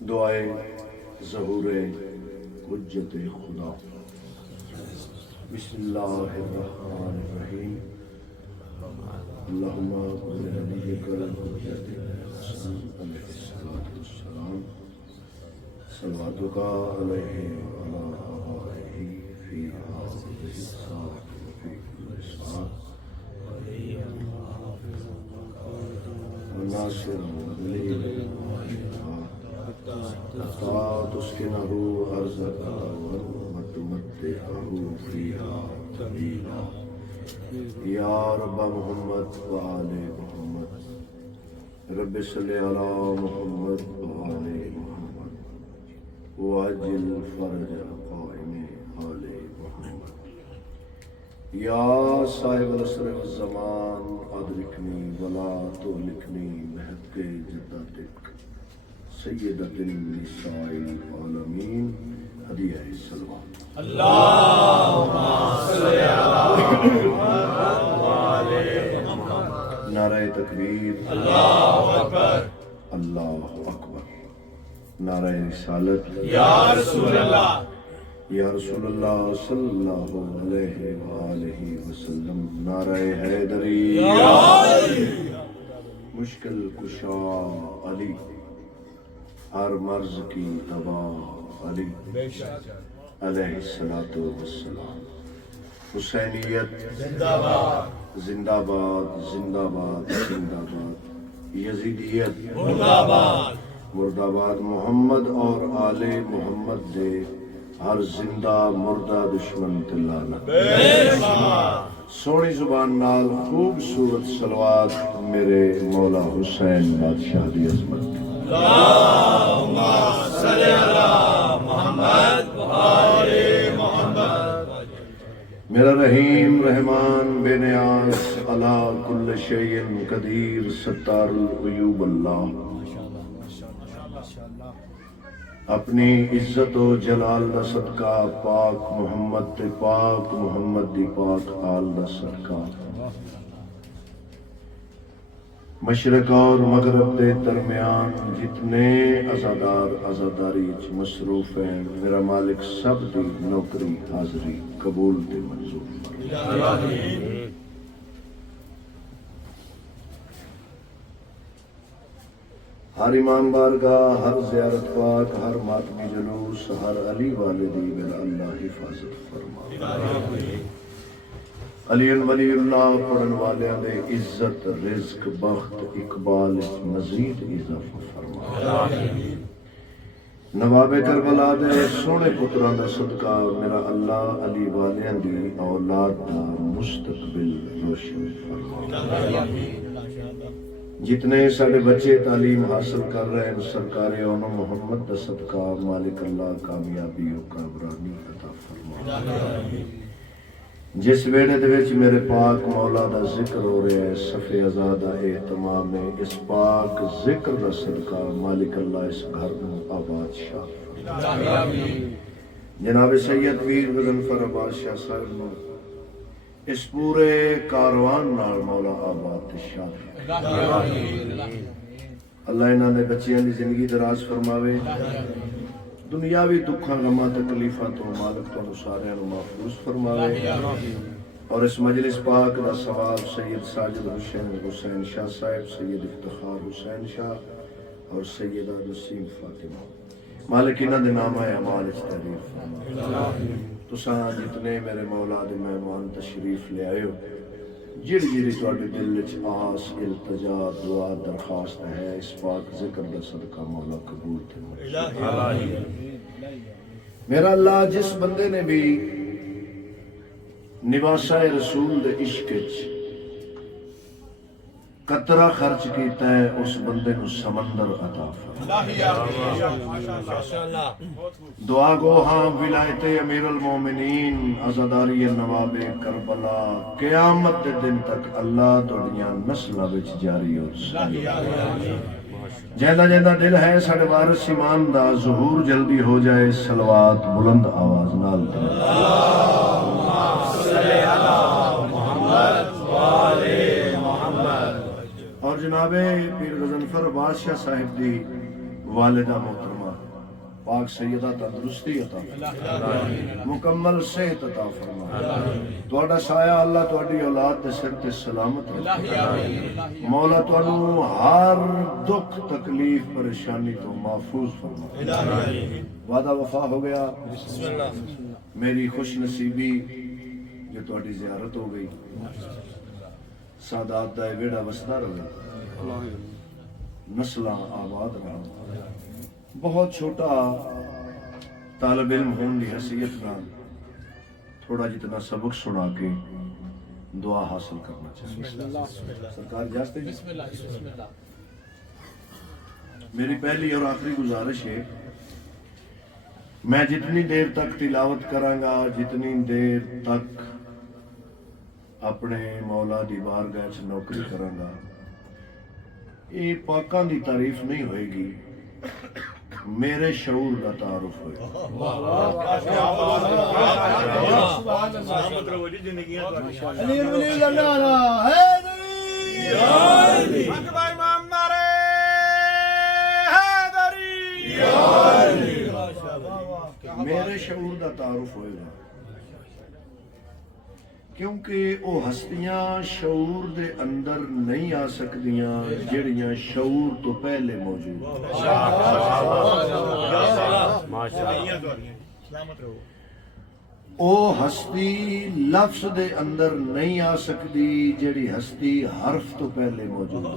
دعائے ظہور حجت خدا۔ بسم اللہ الرحمن الرحیم۔ اللہم بنبیک الحجت الحسن علیہ الصلوۃ والسلام صلواتک علیہ وعلی آلہ فی هذه الساعة وفی كل ساعة وناصر ودلیل حتى تسكنه أرضك وتمتعه فيها طويلا يا رب محمد وآل محمد رب صل على محمد وآل محمد وعجل فرج قائم آل محمد يا صاحب العصر والزمان أدركني ولا تهلكني بحق جدتك سیدۃ النساء العالمین ہدیہ سلوات۔ اللہم صلی علی محمد وآلِ محمد۔ نعرہ تکبیر، اللہ اکبر، اللہ اکبر۔ نعرہ رسالت، یا رسول اللہ، یا رسول اللہ صلی اللہ علیہ وآلہ وسلم۔ نعرہ حیدری، یا علی، مشکل کشا علی، ہر مرض کی دوا علی علیہ الصلوۃ والسلام۔ حسینیت زندہ باد، زندہ باد، زندہ باد، زندہ باد۔ یزیدیت مرد آباد، مرد آباد۔ محمد اور آل محمد دے ہر زندہ مردہ دشمن تے لعنت۔ بے شمار۔ سونی زبان نال خوبصورت صلوات میرے مولا حسین بادشاہ دی عظمت۔ اللہم صلی علی محمد وآلِ محمد۔ میرا رحیم رحمان بے نیاز علی کل شیء قدیر ستار العیوب اللہ اپنی عزت و جلال دا صدقہ پاک محمد تے پاک محمد دی پاک آل دا صدقہ مشرق اور مغرب دے درمیان جتنے عزادار عزاداری مصروف ہیں میرا مالک سب دی نوکری حاضری قبول تے منظور فرمائے۔ ہر امام بارگاہ، ہر زیارت پاک، ہر ماتمی جلوس، ہر علی والدی میرا اللہ حفاظت فرمائے۔ علی ولی اللہ پڑھن والیاں دے عزت، رزق، بخت، اقبال مزید اضافہ فرمائے۔ نواب کربلا دے سونے پتراں دا صدقہ میرا اللہ علی والیاں دی اولاد دا مستقبل روشن فرمائے۔ جتنے سارے بچے تعلیم حاصل کر رہے ہیں سرکار اونو محمد دا صدقہ مالک اللہ کامیابی و کامرانی عطا فرمائے۔ جس ویڑے دے وچ میرے پاک مولا دا ذکر ہو رہا ہے صفِ ازادہ اہتمام ہے اس پاک ذکر دا صدقہ مالک اللہ اس گھر میں آباد شاہ فرمائے۔ جناب سید پیر غضنفر عباس شاہ صاحب نے اس پورے کاروان نال مولا آباد شاہ اللہ انہاں نے بچیاں دی زندگی دراز فرماوے، دنیاوی دکھاں غماں تکلیفاں تو مالک تو ساریاں نوں محفوظ فرماوے، اور اس مجلس پاک دا ثواب سید ساجد حسین حسین شاہ صاحب، سید افتخار حسین شاہ اور سیدہ نسیم فاطمہ مالک انہاں دے نام اعمال وچ تحریر فرماوے۔ تساں جتنے میرے مولا دے مہمان تشریف لے آئے ہو، جڑی جڑی تواڈے دل وچ آس التجا دعا درخواست ہے اس پاک ذکر دا صدقہ مولا قبول تے میرا اللہ جس بندے نے بھی نواسہ رسول دے عشق وچ قطرہ خرچ کیتا ہے اس بندے نو سمندر عطا فرمائے۔ دعا گو ہاں ولایت امیر المومنین عزاداری نواب کربلا قیامت دے دن تک اللہ توڑیاں نسلہ وچ جاری ہو سکے۔ جیندہ جیندہ دل ہے ساڑھے وارث ایمان دا ظہور جلدی ہو جائے صلوات بلند آواز نال دے۔ اللہم صلی علی محمد وآلِ محمد۔ اور جناب پیر غضنفر عباس شاہ صاحب دی والدہ محترمہ پاک سیدہ تندرستی عطا فرما، مکمل صحت عطا فرما، تہاڈا سایہ اللہ تہاڈی اولاد دے سر تے سلامت رکھے، مولا تانوں ہر دکھ تکلیف پریشانی تو محفوظ فرما۔ وعدہ وفا ہو گیا، میری خوش نصیبی جو تہاڈی زیارت ہو گئی، سادات دا ویڑا وسدا رہے، نسلاں آباد رہن۔ بہت چھوٹا طالب علم ہون دی حیثیت نال تھوڑا جتنا سبق سنا کے دعا حاصل کرنا چاہیے۔ سرکار اجازت ہے؟ میری پہلی اور آخری گزارش ہے، میں جتنی دیر تک تلاوت کراں گا، جتنی دیر تک اپنے مولا دی بارگاہ وچ نوکری کراں گا، یہ پاکاں دی تعریف نہیں ہوئے گی، میرے شعور کا تعارف ہوئے میرے شعور کا تعارف ہوئے گا، کیونکہ وہ ہستیاں شعور دے اندر نہیں آ سکدیاں جڑیاں شعور تو پہلے موجود۔ او ہستی لفظ دے اندر نہیں آ سکدی جڑی ہستی حرف تو پہلے موجود ہو۔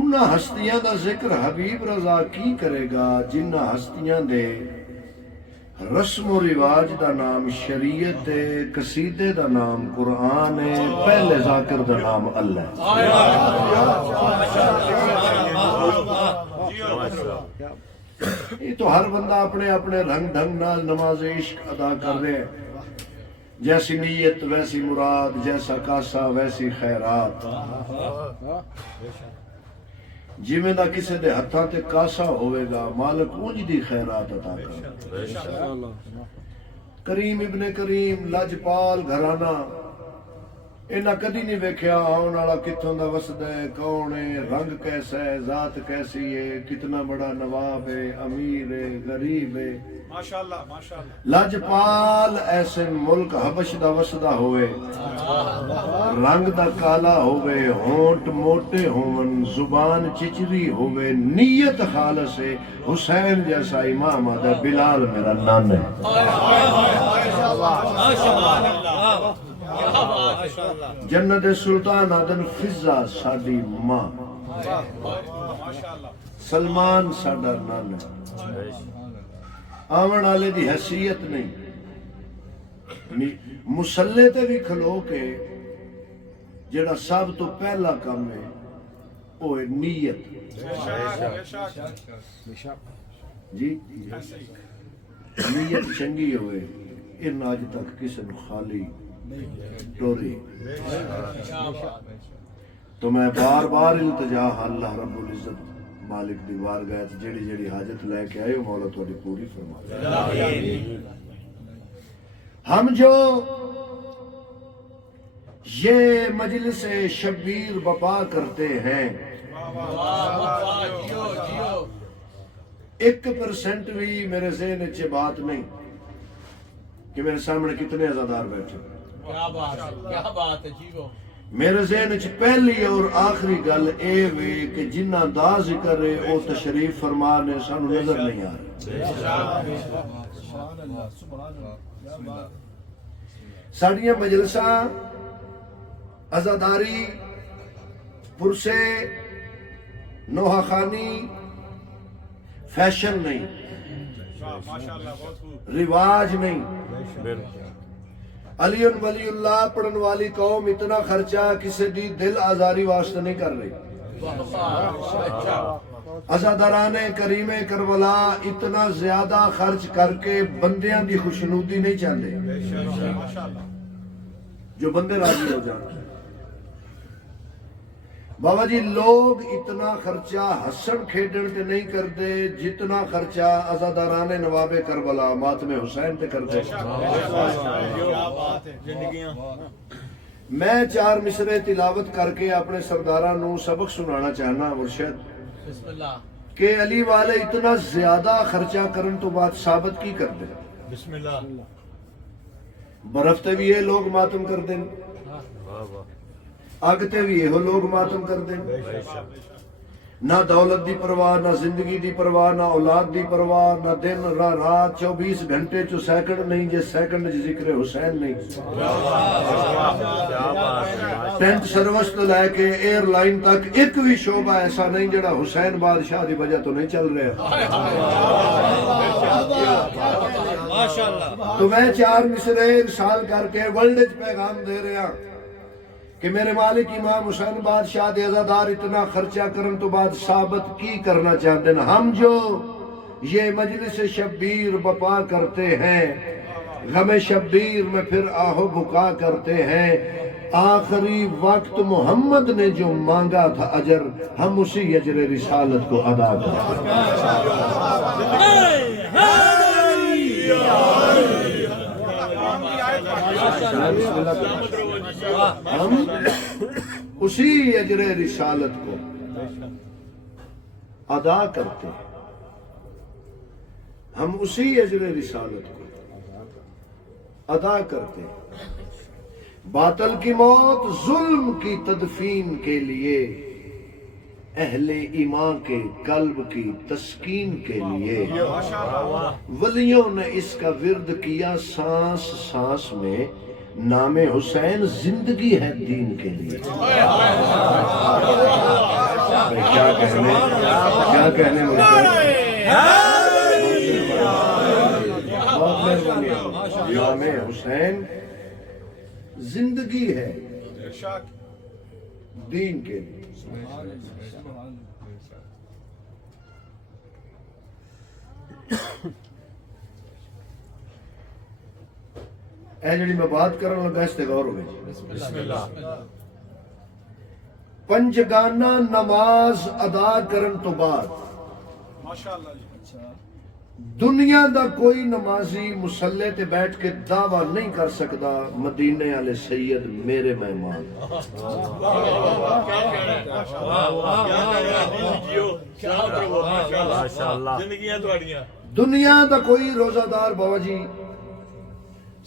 انہاں ہستیاں دا ذکر حبیب رضا کی کرے گا جنہ ہستیاں دے رسم و رواج دا نام شریعت ہے، قصیدے دا نام قرآن ہے، پہلے ذاکر دا نام اللہ ہے۔ یہ تو ہر بندہ اپنے اپنے رنگ ڈھنگ نال نماز عشق ادا کر رہے ہیں، جیسی نیت ویسی مراد، جیسا کاسا ویسی خیرات۔ جویں دا کسے دے ہتھاں تے کاسا ہوئے گا، مالک اونج دی خیرات عطا کرے۔ کریم ابن کریم لاجپال گھرانہ، انہاں کدی نہیں ویکھیا آن والا کتھوں دا وسدا ہے، کون ہے، رنگ کیسا ہے، ذات کیسی ہے، کتنا بڑا نواب ہے، امیر ہے، غریب ہے۔ لاجپال ایسے ملک حبش دا وسدا ہوئے، رنگ دا کالا ہوئے، ہونٹ موٹے ہون، زبان چچری ہوئے، نیت خالص ہے، حسین جیسا امام آدھے، بلال میرا نان ہے۔ جنت سلطان آدن فضا ساڈی ماں، سلمان ساڈا نان ہے۔ آون والے دی حیثیت نہیں، مسلے تے بھی کھلو کے جڑا سب تو پہلا کام ہے وہ ہے نیت۔ جی نیت چنگی ہوئے، ان آج تک کسی نے خالی ٹوری۔ تو میں بار بار التجا اللہ رب العزت مالک دی بارگاہ جڑی جڑی حاجت لے کے آئے مولا تھوڑی پوری فرما۔ ہم جو یہ مجلس شبیر بپا کرتے ہیں، 1% بھی میرے ذہن چ بات نہیں کہ میرے سامنے کتنے عزادار بیٹھے۔ کیا بات ہے جی، وہ میرے ذہن چ پہلی اور آخری گل اے وے کہ جنہ دا ذکر ہے او تشریف فرما نے سانو نظر نہیں آ رہا۔ ساڈیاں مجلساں عزاداری، پرسے، نوحہ خانی فیشن نہیں، رواج نہیں۔ علی ولی اللہ پڑھن والی قوم اتنا خرچہ کسی دی دل آزاری واسطے نہیں کر رہی۔ عزاداران کریم کربلا اتنا زیادہ خرچ کر کے بندیاں دی خوشنودی نہیں چاہتے، جو بندے راضی ہو جانا۔ بابا جی لوگ اتنا خرچہ ہسن کھیڈن تے نہیں کرتے جتنا خرچہ عزاداران نواب کربلا ماتم حسین تے کرتے۔ میں 4 مصرے تلاوت کر کے اپنے سرداراں نو سبق سنانا چاہنا مرشد بسم اللہ کہ علی والے اتنا زیادہ خرچہ کرن تو بات ثابت کی کر دیں بسم اللہ برف تے بھی یہ لوگ ماتم کر دیں اگ تے بھی یہ لوگ ماتم کر دیں نہ دولت دی پرواہ نہ زندگی دی پرواہ نہ اولاد دی پرواہ نہ دن رات 24 گھنٹے چو سیکنڈ نہیں جے سیکنڈ ذکر حسین نہیں ٹینٹ سروس تو لے کے ایئر لائن تک ایک بھی شعبہ ایسا نہیں جڑا حسین بادشاہ دی وجہ تو نہیں چل رہا تو میں 4 مصرے ارسال کر کے ورلڈ پیغام دے رہا کہ میرے مالک امام حسین بادشاہ دے عزادار اتنا خرچہ کرن تو بعد ثابت کی کرنا چاہتے ہیں ہم جو یہ مجلس شبیر بپا کرتے ہیں غم شبیر میں پھر آہو بکا کرتے ہیں آخری وقت محمد نے جو مانگا تھا اجر ہم اسی اجر رسالت کو ادا کرتے ہم اسی اجر رسالت کو ادا کرتے ہیں ہم اسی اجر رسالت کو ادا کرتے ہیں باطل کی موت ظلم کی تدفین کے لیے اہل ایمان کے قلب کی تسکین کے لیے ولیوں نے اس کا ورد کیا سانس سانس میں نام حسین زندگی ہے دین کے لیے کیا کہنے نام حسین زندگی ہے دین کے لیے اے جڑی میں بات کرنے لگا اس تے غور ہوئے پنجگانہ نماز ادا کرن تو بعد دنیا دا کوئی نمازی مسلح تے بیٹھ کے دعویٰ نہیں کر سکتا مدینے والے سید میرے مہمان دنیا دا کوئی روزہ دار بابا جی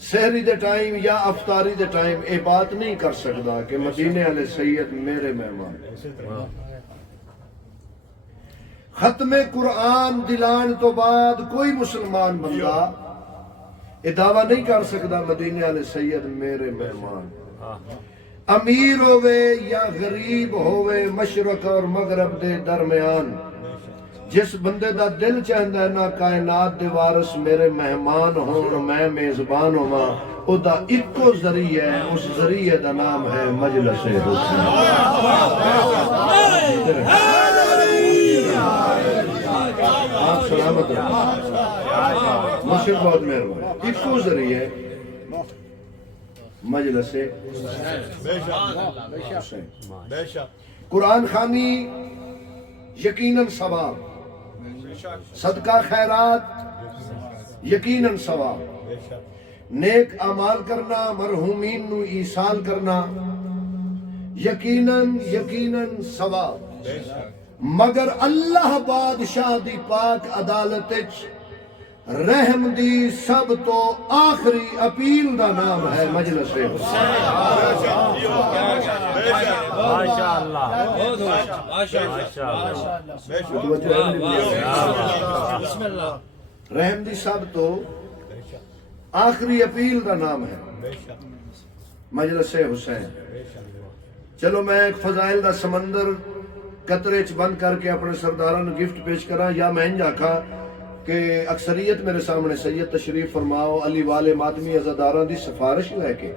سحری دے ٹائم یا افطاری دے ٹائم اے بات نہیں کر سکتا کہ مدینے والے سید میرے مہمان ختم قرآن دلان تو بعد کوئی مسلمان بندہ یہ دعویٰ نہیں کر سکتا مدینے والے سید میرے مہمان امیر ہوئے یا غریب ہوئے مشرق اور مغرب دے درمیان جس بندے دا دل چاہتا ہے نا کائنات دے وارث میرے مہمان ہون میں میزبان ہوا او دا اکو ذریعہ ہے اس ذریعہ دا نام ہے مجلس حسین آپ سلامت ہیں مشرق بہت مہربان اکو ذریعہ مجلس حسین قرآن خوانی یقیناً ثواب صدقہ خیرات یقیناً ثواب نیک اعمال کرنا مرحومین نو ایصال کرنا یقیناً ثواب مگر اللہ بادشاہ دی پاک عدالت رحم دی سب تو آخری اپیل دا نام ہے مجلس حسین رحم دی سب تو آخری اپیل دا نام ہے مجلس حسین چلو میں ایک فضائل دا سمندر قطرے چ بند کر کے اپنے سرداران گفٹ پیش کرا یا میں انج آکھا کہ اکثریت میرے سامنے سید تشریف فرماؤ علی والے ماتمی عزاداران دی سفارش لے کے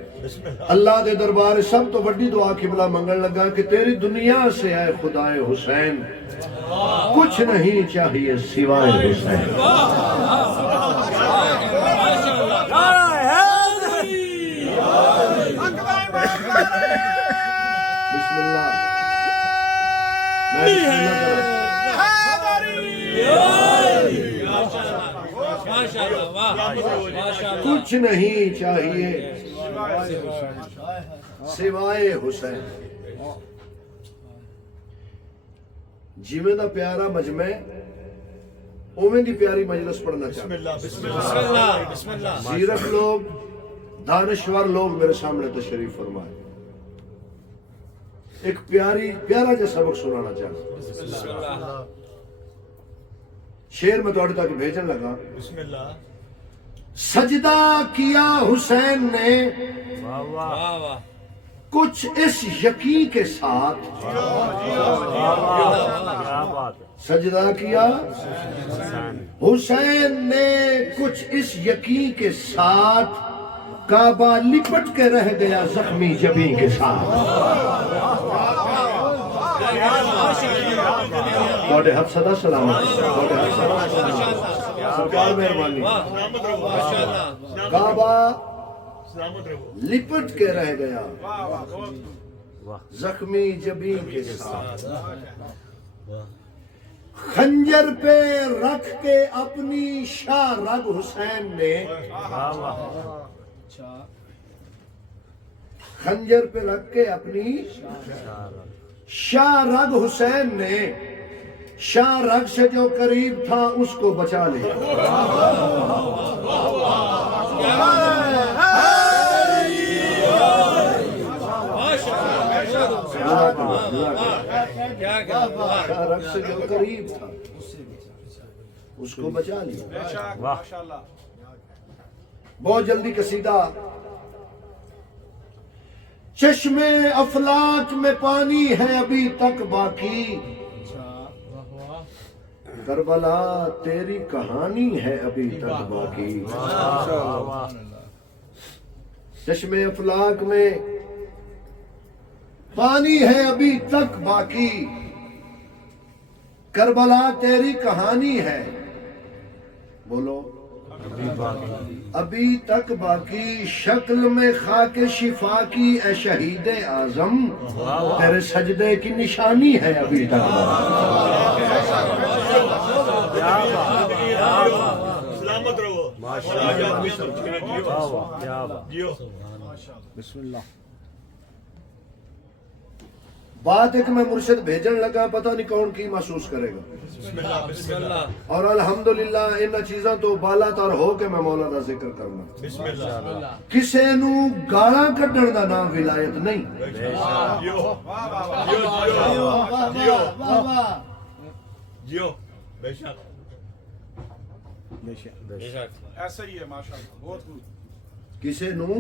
اللہ دے دربار سب تو بڑی دعا قبلہ منگن لگا کہ تیری دنیا سے اے خدائے حسین کچھ نہیں چاہیے سوائے حسین بسم اللہ کچھ نہیں چاہیے سوائے حسین جیویں دا پیارا مجمع اوویں دی پیاری مجلس پڑھنا چاہتا ہوں۔ زیرک لوگ دانشور لوگ میرے سامنے تشریف فرمائے، ایک پیارا جو سبق سنانا چاہتا ہوں۔ شعر میں تھوڑے تک بھیجن لگا۔ سجدہ کیا حسین نے کچھ اس یقین کے ساتھ، سجدہ کیا حسین نے کچھ اس یقین کے ساتھ، کعبہ لپٹ کے رہ گیا زخمی جبیں کے ساتھ۔ بڑے حد صدا سلامت، سرکار مہربانی۔ کعبہ لپٹ کے رہ گیا زخمی جبیں کے ساتھ، خنجر پہ رکھ کے اپنی شاہ رگ حسین نے، خنجر پہ رکھ کے اپنی شاہ رگ حسین نے، شاہ رگ سے جو قریب تھا اس کو بچا لیا۔ شاہ رگ سے جو قریب تھا اس کو بچا لیا۔ بہت جلدی قصیدہ۔ چشم افلاک میں پانی ہے ابھی تک باقی، کربلا تیری کہانی ہے ابھی تک باقی۔ چشم افلاک میں پانی ہے ابھی تک باقی، کربلا تیری کہانی ہے، بولو ابھی تک باقی، شکل میں خاک شفا کی اے شہید اعظم، تیرے سجدے کی نشانی ہے ابھی تک باقی۔ سلامت رہو۔ بسم اللہ۔ بات ایک میں مرشد بھیجن لگا، پتہ نہیں کون کی محسوس کرے گا، اور الحمدللہ ان چیزاں تو بالا تر ہو کے میں مولا دا ذکر کرنا۔ کسے نو گالاں کڈن دا نام ولایت نہیں، ایسا ہی ہے ماشاءاللہ، بہت خوب۔ کسے نو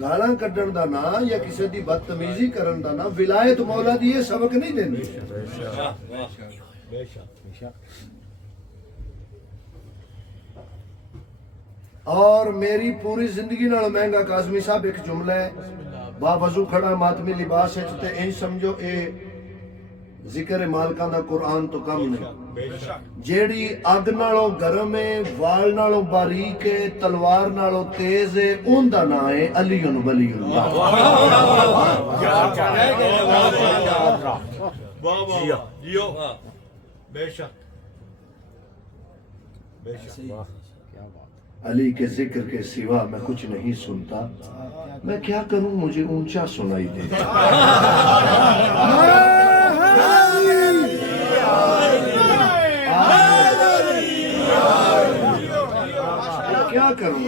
گالاں کڈن دا نا یا کسے دی بدتمیزی کرن دا نا ولایت مولا دی یہ سبق نہیں دیندی۔ اور میری پوری زندگی نال مہنگا کاظمی صاحب ایک جملہ ہے، با وضو کھڑا ماتمی لباس ہے تے این سمجھو اے ذکر مالکاں دا قرآن تو کم نہیں۔ جیڑی اگ نالوں گرم ہے، وال نالوں باریک ہے، تلوار نالوں تیز ہے، اون دا نام ہے علی ولی اللہ۔ علی کے ذکر کے سوا میں کچھ نہیں سنتا، میں کیا کروں مجھے اونچا سنائی دیتا۔ کیا کروں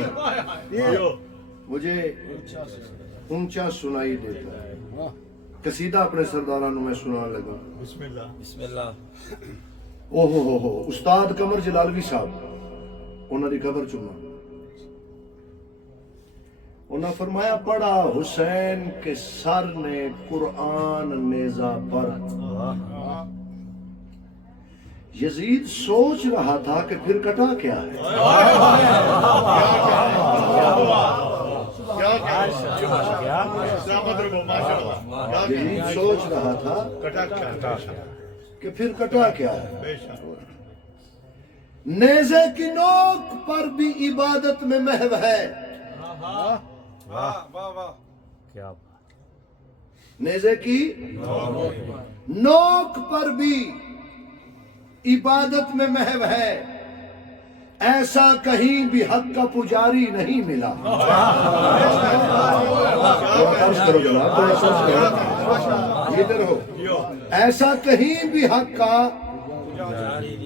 مجھے اونچا سنائی دیتا ہے۔ قصیدہ اپنے سردارانوں میں سنانے لگا۔ بسم اللہ بسم اللہ۔ اوہو استاد قمر جلالوی صاحب انہوں نے خبر چنا، انہوں نے فرمایا پڑھا حسین کے سر نے قرآن نیزہ پر۔ یزید سوچ رہا تھا کہ پھر کٹا کیا ہے۔ یزید سوچ رہا تھا کہ پھر کٹا کیا ہے۔ نیزے کی نوک پر بھی عبادت میں محو ہے۔ نیزے کی نوک پر بھی عبادت میں محو ہے، ایسا کہیں بھی حق کا پجاری نہیں ملا. ادھر ہو. ایسا کہیں بھی حق کا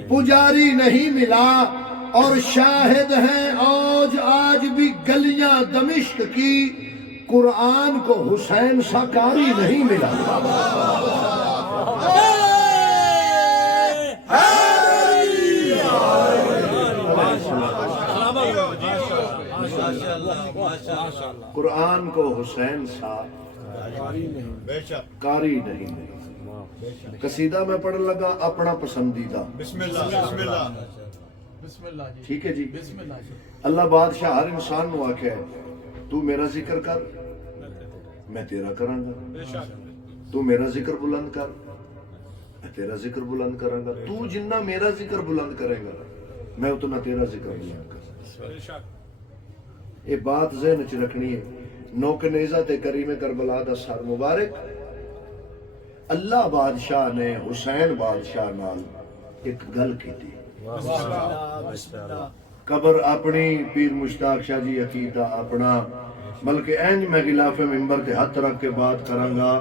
پجاری نہیں ملا، اور شاہد ہیں آج بھی گلیاں دمشق کی، قرآن کو حسین سا قاری نہیں ملا. قرآن کو حسین سا قاری نہیں ملا. قصیدہ میں پڑھنے لگا اپنا پسندیدہ. بسم اللہ بسم اللہ بسم اللہ جی. ٹھیک ہے جی. بسم اللہ جی. اللہ بادشاہ ہر انسان نو آکھے تو میرا ذکر کر میں تیرا کراں گا، تو میرا ذکر بلند کر میں تیرا ذکر بلند کراں گا، تو جنہ میرا ذکر بلند کرے گا میں اتنا تیرا ذکر بلند کروں. یہ بات ذہن چ رکھنی ہے. نوک نیزہ تے کریم کربلا دا سر مبارک اللہ بادشاہ نے حسین بادشاہ نال ایک گل کی تھی. قبر اپنی پیر مشتاق شاہ جی عقیدہ اپنا، بلکہ اینج میں غلاف منبر تے ہاتھ رکھ کے بات کراں گا.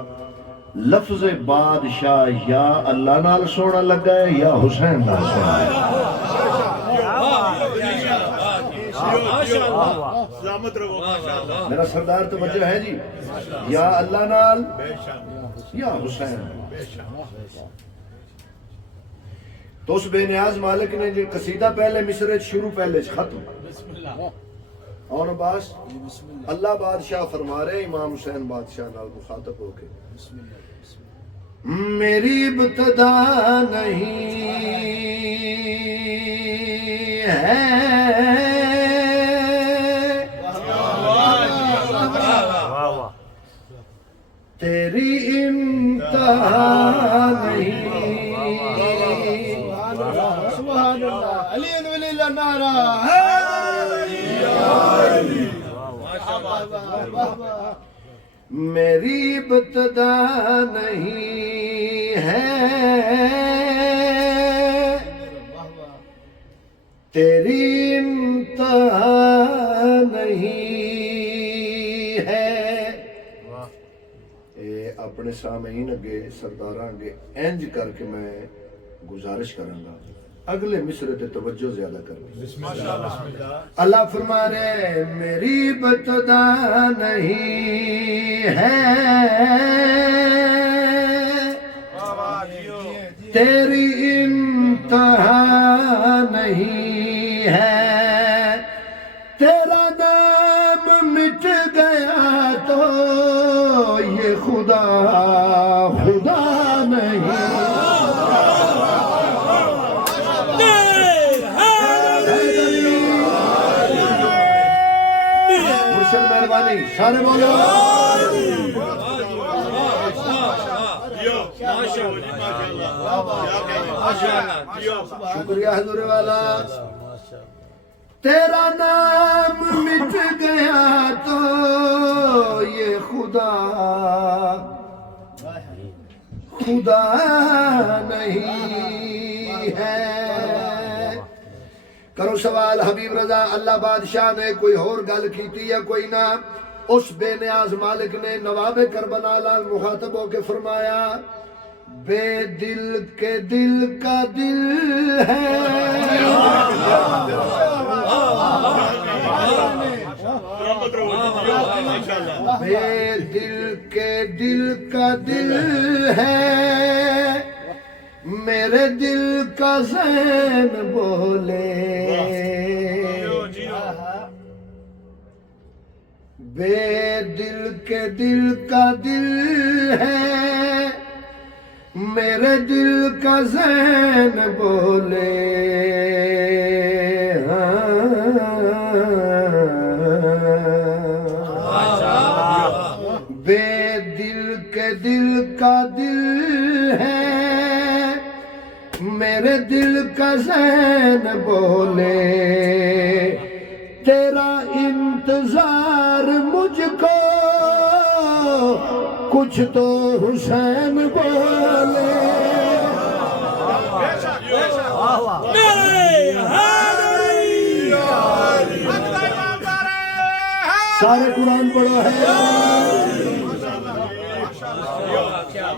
لفظ بادشاہ یا اللہ نال سونا لگا ہے یا حسین نال سونا ہے. سلامت رہو ماشاءاللہ. میرا سردار توجہ ہے جی. یا اللہ نال یا حسین. تو اس بے نیاز مالک نے جو قصیدہ پہلے مصرے شروع پہلے ختم بسم اللہ. اور باس اللہ بادشاہ فرما رہے امام حسین بادشاہ نال مخاطب ہو کے میری ابتدا نہیں ہے تیری انتہا نہیں. سبحان اللہ. علی ولی اللہ نعرہ میری ابتدا نہیں ہے تیری انتہا نہیں ہے. اپنے سامعین اگے سرداراں اگے انج کر کے میں گزارش کراں گا اگلے مصرے تے توجہ زیادہ کریں. اللہ فرما رہے میری ابتدا نہیں ہے تیری انتہا نہیں ہے. تیرا نام مٹ گیا تو یہ خدا خدا نہیں. مہربانی سارے بولو شکریہ حضور والا. تیرا نام مٹ گیا تو یہ خدا خدا نہیں ہے. کرو سوال حبیب رضا اللہ بادشاہ نے کوئی اور گل کیتی یا کوئی نہ. اس بے نیاز مالک نے نواب کربلا لال مخاطب ہو کے فرمایا بے دل کے دل کا دل ہے بے دل کے دل کا دل ہے میرے دل کا ذہن بولے بے دل کے دل کا دل ہے میرے دل کا ذہن بولے بے دل کے دل کا دل ہے میرے دل کا ذہن بولے تیرا انتظار مجھ کو کچھ تو حسین بولے سارے قرآن پڑھو ہے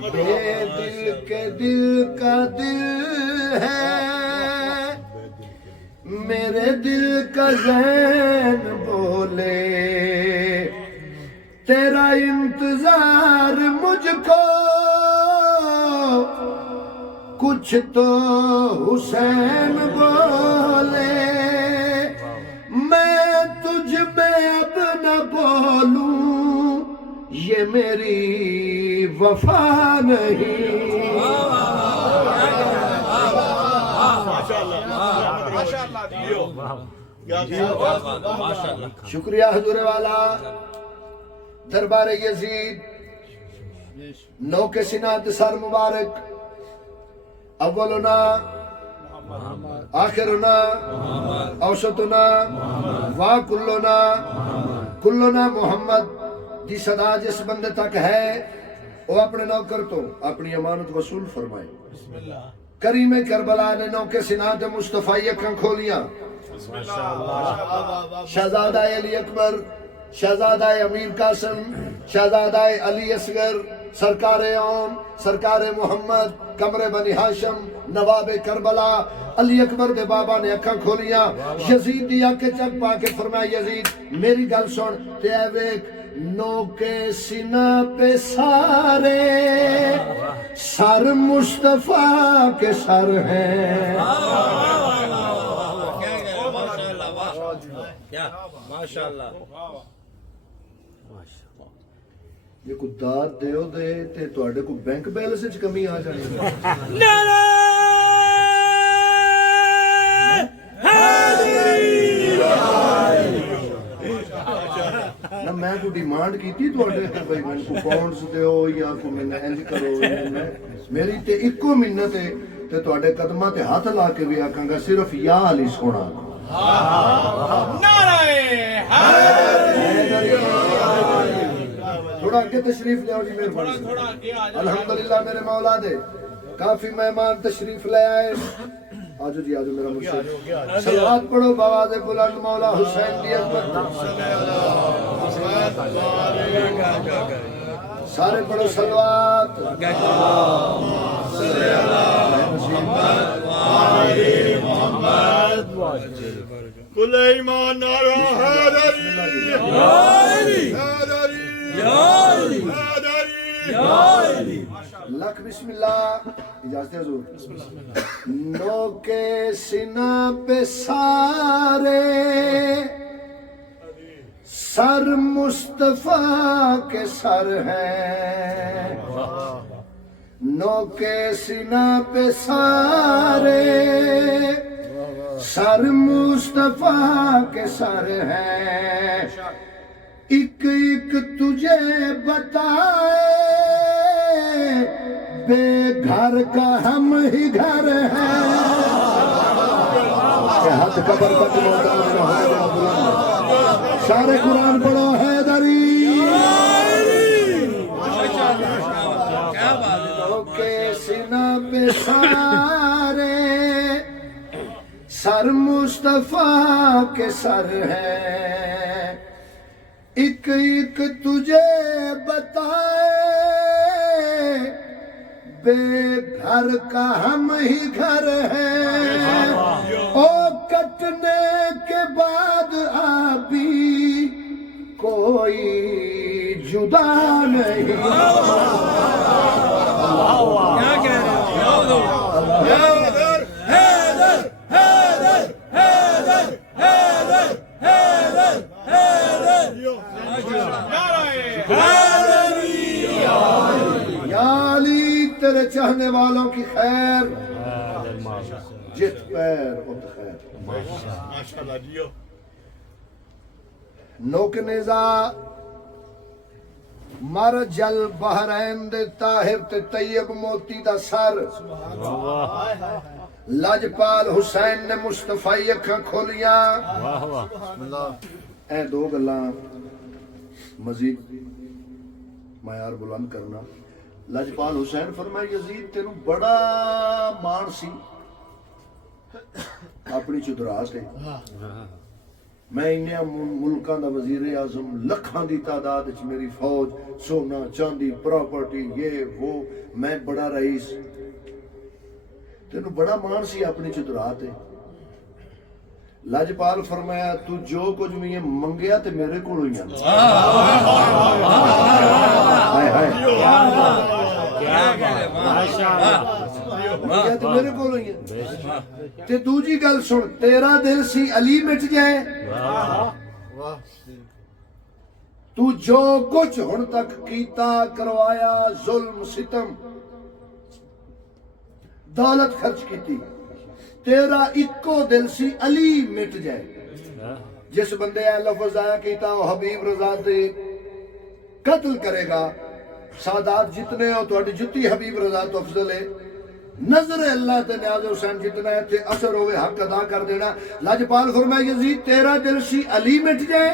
بے دل کے دل کا دل ہے میرے دل کا ذہن بولے تیرا انتظار مجھ کو کچھ تو حسین بولے میں تجھ میں اب نہ بولوں یہ میری وفا نہیں شکریہ حضور والا دربار یزید نو کے سینات سر مبارک اولنا آخرنا اوسطنا کلنا محمد دی صدا جس بندے تک ہے وہ اپنے نوکر تو اپنی امانت وصول فرمائے کریم کربلا نے نو کے سینات مصطفی اکھاں کھولیاں شہزادہ علی اکبر شہزادہ امیر قاسم شہزادہ علی اصغر سرکار اون سرکار محمد قمر بنی ہاشم نواب کربلا علی اکبر دے بابا نے اکھاں کھولیاں یزید دیا کے چک پا کے فرمایا یزید میری گل سن تے اے ویکھ نو کے سینہ پہ سارے سر مصطفیٰ کے سر ہیں ماشاءاللہ یہ کو داد دیو دے تے تواڈے کو بینک بیلنس وچ کمی آ جانی نہ میں کو ڈیمانڈ کیتی تواڈے بھائی میں کو پاؤنڈز دیو یا کو میں انج کرو میری تے اکو منت ہے تے تواڈے قدماں تے ہاتھ لا کے بھی آکھاں گا صرف یا علی سونا تھوڑا آگے تشریف لے آؤ جی مہربانی الحمدللہ میرے مولا دے کافی مہمان تشریف لے آئے آجو جی آجو میرا مرشد صلوات پڑھو بآواز بلند مولا حسین دی عظمت سارے پڑھو صلوات کل ایمان نعرہ حیدری حیدری لکھ بسم اللہ اجازت ہے حضور نو کے سینہ پہ سارے سر مصطفیٰ کے سر ہیں نو کے سینہ پہ سارے سر مصطفیٰ کے سر ہیں ایک ایک تجھے بتائے بے گھر کا ہم ہی گھر ہیں ہاتھ قبر تک سارے قرآن پڑھو حیدری کے سینہ پہ سارے سر مصطفیٰ کے سر ہیں ایک ایک تجھے بتائے بے گھر کا ہم ہی گھر ہے او کٹنے کے بعد ابھی کوئی جدا نہیں یا علی تیرے چاہنے والوں کی خیر جت پیر ات خیر ماشاءاللہ جیو نوک نیزا مر جل بحرین دے طاہر تے طیب موتی دا سر لاجپال حسین نے مصطفی اکھاں کھولیاں اے دو گلاں مزید معیار بلند کرنا لاجپال حسین فرمائے یزید تینوں بڑا مان سی اپنی چدرا تے میں انہاں ملکاں دا وزیر اعظم، لکھاں دی تعداد وچ میری فوج، سونا چاندی پراپرٹی یہ وہ، میں بڑا رئیس، تینوں بڑا مان سی اپنی چترا تے۔ لاجپال فرمایا تو جو کچھ بھی منگیا تے میرے کو ہوئی ہیں۔ منگیا تے میرے کو ہوئی ہیں۔ تے دوجی گل سن، تیرا دل سی علی مٹ جائے، تو جو کچھ ہن تک کیتا کروایا، ظلم ستم دولت خرچ کیتی، تیرا اکو دل سی علی مٹ جائے۔ جس بندے اے لفظ آیا کیتا وہ حبیب رضا دے قتل کرے گا، سادات جتنے ہو تو جتی حبیب رضا تو افضل ہے، نظر اللہ تے نیاز حسین جتنا ہے تے اثر ہوئے حق ادا کر دینا۔ لاجپال فرمایا یزید تیرا دل سی علی مٹ جائے،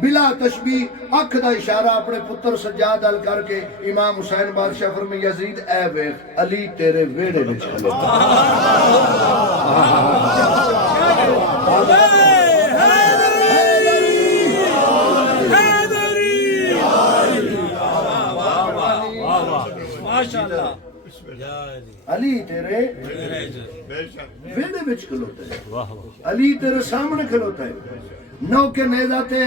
بلا تشبیہ اکھ دا اشارہ اپنے پتر سجاد ال کر کے امام حسین بادشاہ فرمایا یزید اے ویکھ علی تیرے ویڑے وچ کھلے۔ علی تیرے ویڑے وچ کھلوتا ہے، علی تیرے سامنے کھلوتا ہے۔ نو کے نیزہ تے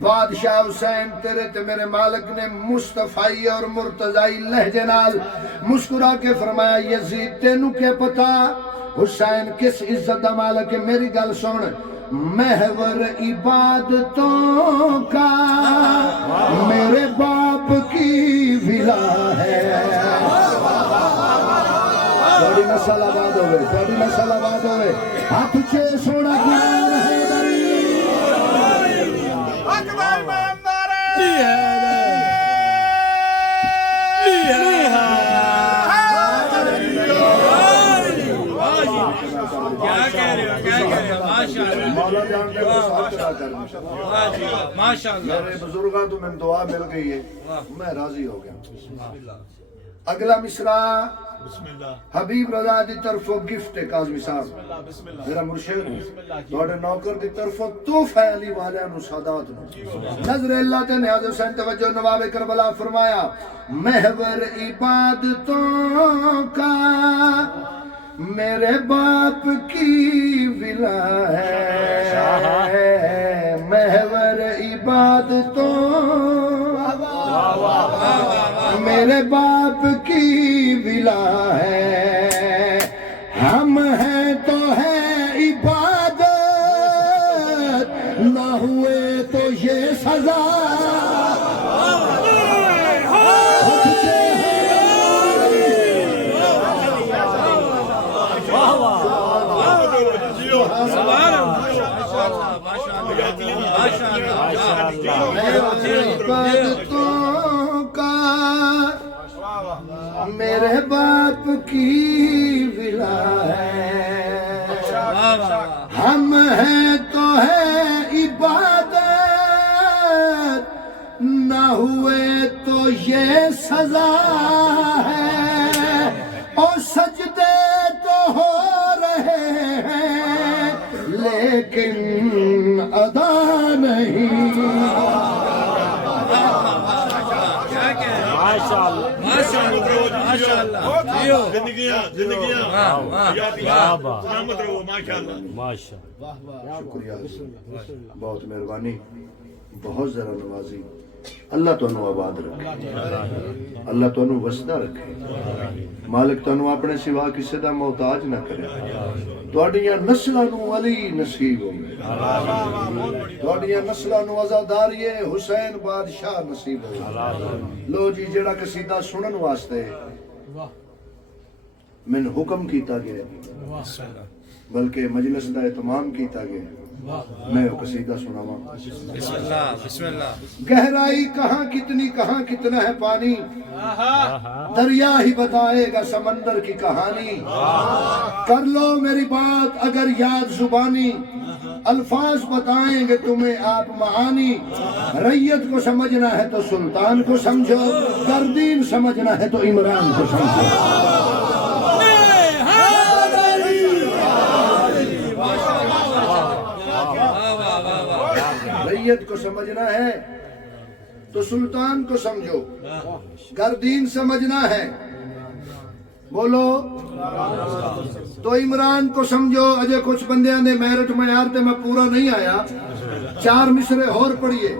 بادشاہ حسین تیرے تے میرے مالک نے مصطفی اور مرتضی لہجے نال مسکرا کے فرمایا یزید تینوں کیا پتا حسین کس عزت دا مالک ہے؟ میری گل سن، محور عبادتوں کا میرے باپ کی ولا ہے۔ تھوڑی نسل آباد ہوئے، تھوڑی نسل آباد ہوئے، ہاتھ چے سونا قرآن ہے دری اکبر مہمدار مولا جان نے مساعد ادا کر ماشاءاللہ میرے بزرگاں تو میں دعا مل گئی ہے، میں راضی ہو گیا۔ اگلا مصرع حبیب رضا دی طرفوں گفٹ ہے کاظمی صاحب، میرا مرشد تھوڑے نوکر دی طرفوں تحفہ علی والیاں نو سادات نو۔ نظر اللہ تے نیاز حسین توجہ نواب کربلا فرمایا محور عبادتوں کا میرے باپ کی ولا ہے، محور عبادتوں میرے باپ کی ولا ہے، ہم ہیں تو ہے عبادت، نہ ہوئے تو یہ سزا۔ عبادتوں کا میرے باپ کی ولا ہے، ہم ہیں تو ہے عبادت، نہ ہوئے تو یہ سزا ہے، اور سجدے تو ہو رہے ہیں لیکن ادا نہیں۔ شکریہ، بہت مہربانی، بہت ذرا نوازی۔ اللہ تانوں آباد رکھے، اللہ تانوں وسدہ رکھے، مالک تانوں اپنے سوا کسی دا محتاج نہ کرے، تواڈیاں نسلاں نوں علی نصیب ہوئے، تواڈیاں نسلاں نوں عزاداری حسین بادشاہ نصیب ہوئے۔ لو جی جڑا قصیدہ سنن واسطے من حکم کیتا گیا بلکہ مجلس دا اہتمام کیتا گیا، میں وہ قصیدہ سناواں۔ بسم اللہ۔ گہرائی کہاں کتنا ہے پانی، دریا ہی بتائے گا سمندر کی کہانی، کر لو میری بات اگر یاد زبانی، الفاظ بتائیں گے تمہیں آپ معانی، ریت کو سمجھنا ہے تو سلطان کو سمجھو، گردین سمجھنا ہے تو عمران کو سمجھو۔ سید کو سمجھنا ہے تو سلطان کو سمجھو، گر دین سمجھنا ہے بولو تو عمران کو سمجھو۔ اجے کچھ بندیاں نے میرٹ معیار تے میں پورا نہیں آیا، 4 مصرے اور پڑھیے۔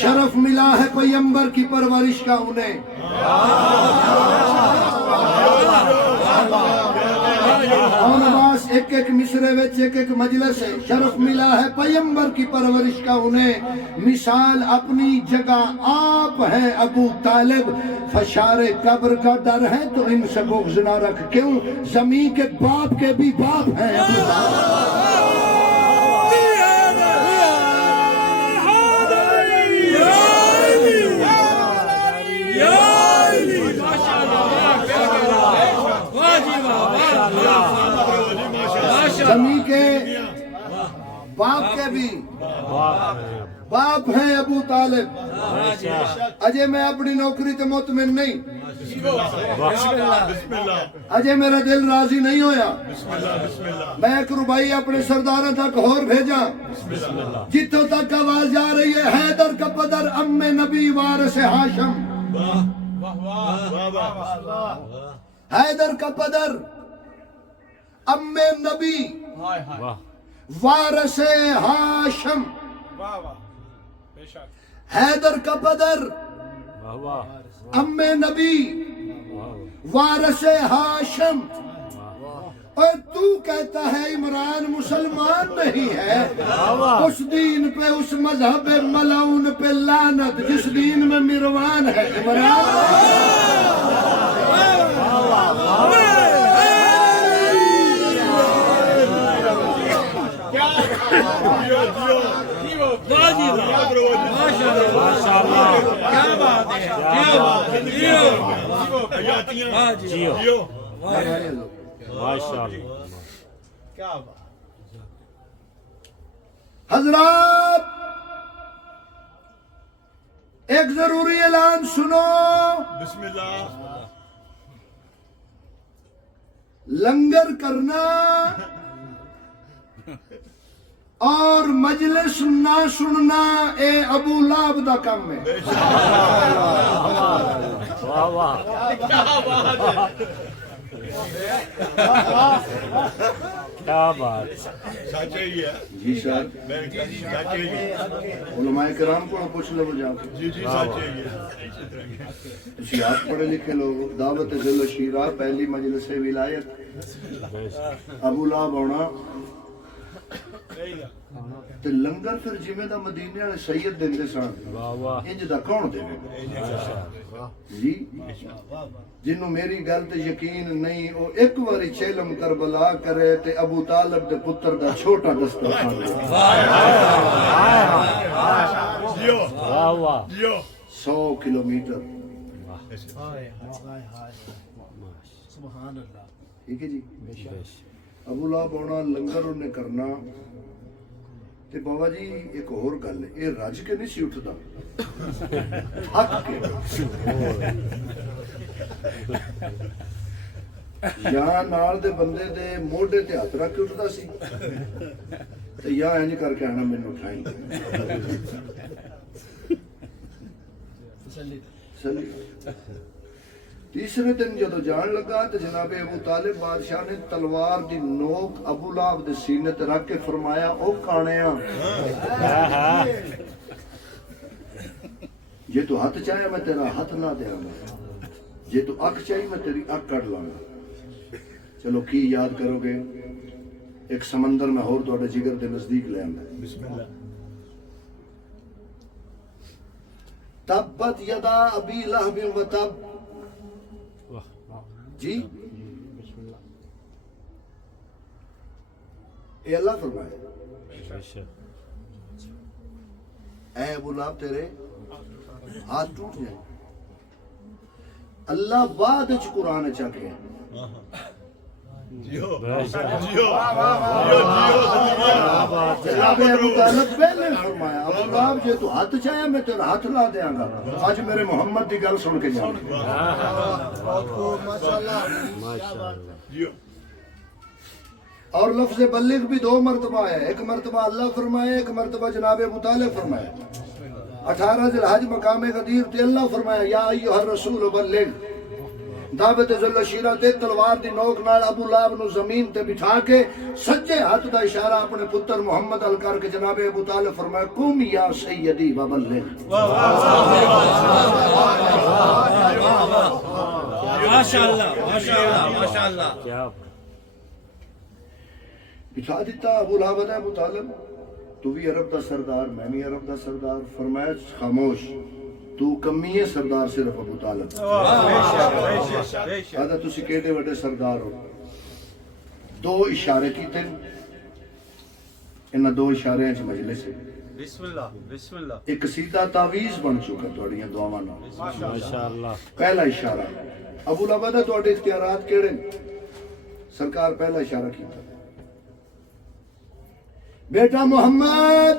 شرف ملا ہے پیغمبر کی پرورش کا انہیں، اور بس ایک ایک مصرے وچ ایک ایک مجلس ہے۔ شرف ملا ہے پیغمبر کی پرورش کا انہیں، مثال اپنی جگہ آپ ہیں ابو طالب، فشار قبر کا ڈر ہے تو ان سے بغض نہ رکھ، کیوں زمین کے باپ کے بھی باپ ہیں ابو طالب۔ زمین کے باپ کے بھی باپ ہیں ابو طالب۔ اجے میں اپنی نوکری تے مطمئن نہیں، اجے میرا دل راضی نہیں ہویا، میں ایک ربائی اپنے سرداروں تک اور بھیجا جتوں تک آواز جا رہی ہے، حیدر کا پدر ام نبی وارث ہاشم، حیدر کا پدر ام نبی وارث ہاشم، حیدر کا پدر ام نبی وارث ہاشم۔ اور تو کہتا ہے عمران مسلمان نہیں ہے، اس دین پہ اس مذہب ملعون پہ لعنت جس دین میں مروان ہے عمران۔ حضرات ایک ضروری اعلان سنو، بسم اللہ۔ لنگر کرنا اور مجلس نہ سننا اے ابو لہب دا کام ہے۔ کیا بات سچ ہے یہ؟ جی سر، سچ ہے یہ؟ علماء کرام کو پوچھ لو جا کے۔ جی جی سچ ہے یہ؟ تسی آپ پڑھے لکھے لوگ، دعوت ذل و شیرہ پہلی مجلس ولایت، ابو لہب ہونا تے لنگر پھر جویں دا مدینے والے سید دیندے سن، انج دا کون دے جی؟ جنوں میری گل تے یقین نہیں، او ایک واری چیلم کربلا کرے تے ابو طالب دے پتر دا چھوٹا دسترخوان لے۔ جیو جیو 100 کلومیٹر، ٹھیک ہے جی۔ ابو لہب ہونا لنگر انہیں کرنا تے بابا جی ایک اور گل ہے، یہ رج کے نہیں سی اٹھتا، حق کے یا نال دے بندے دے موڈے تے ہاتھ رکھ کے اٹھتا سی تے یا انج کر کے آنا مینوں اٹھائیں سلی۔ تیسرے دن جدو جان لگا تو جناب ابو طالب بادشاہ نے تلوار دی نوک ابو لہب دے سینے تے رکھ کے فرمایا، او کانیاں جے تو ہاتھ چاہے میں تیرا ہاتھ نہ دیا گا، جے تو اکھ چاہیے میں تیری اکھ کٹ لاں۔ چلو کی یاد کرو گے، ایک سمندر میں اور تواڈے جگر دے نزدیک لے آندا ہے۔ بسم اللہ۔ تبت یدا ابی لہب و تب، جی اے اللہ فرمائے، اے ابو لہب تیرے ہاتھ ٹوٹ جائے۔ اللہ بعد اچ قرآن چا کے جیو جیو جناب ابو طالب پہلے فرمایا، ابو لہب جے تو ہاتھ چاہیا میں تیرا ہاتھ لا دیاں گا۔ آج میرے محمد دی گل سن کے جان جیو۔ اور لفظ بلغ بھی 2 مرتبہ ہے، ایک مرتبہ اللہ فرمایا، ایک مرتبہ جناب ابو طالب فرمایا۔ 18 ذی الحج مقام غدیر تے اللہ فرمایا یا ایھا الرسول بلغ، دعوت ذوالشیرہ تے تلوار دی نوک نال ابو لہب نو زمین تے بٹھا کے سجے ہاتھ دا اشارہ اپنے پتر محمد ال کر کے جناب ابو طالب فرمایا قم یا سیدی وبلغ۔ ماشاءاللہ ماشاءاللہ ماشاءاللہ۔ بٹھا دیتا ابو لہب دا ابو طالب، تو بھی عرب دا سردار میں بھی عرب دا سردار، فرمایا خاموش تو کمی ہے سردار صرف ابو طالب۔ آدھا تسی کیڑے وڈے سردار ہو، 2 اشارے کیتے انہاں 2 اشارے وچ مجلس ہے، بسم اللہ بسم اللہ، ایک سیدھا تعویذ بن چکا تہاڈیاں دعاواں نال۔ ماشاءاللہ۔ پہلا اشارہ ابو لہب دا تہاڈے اختیارات کیڑے نے؟ سرکار پہلا اشارہ کیتا، بیٹا محمد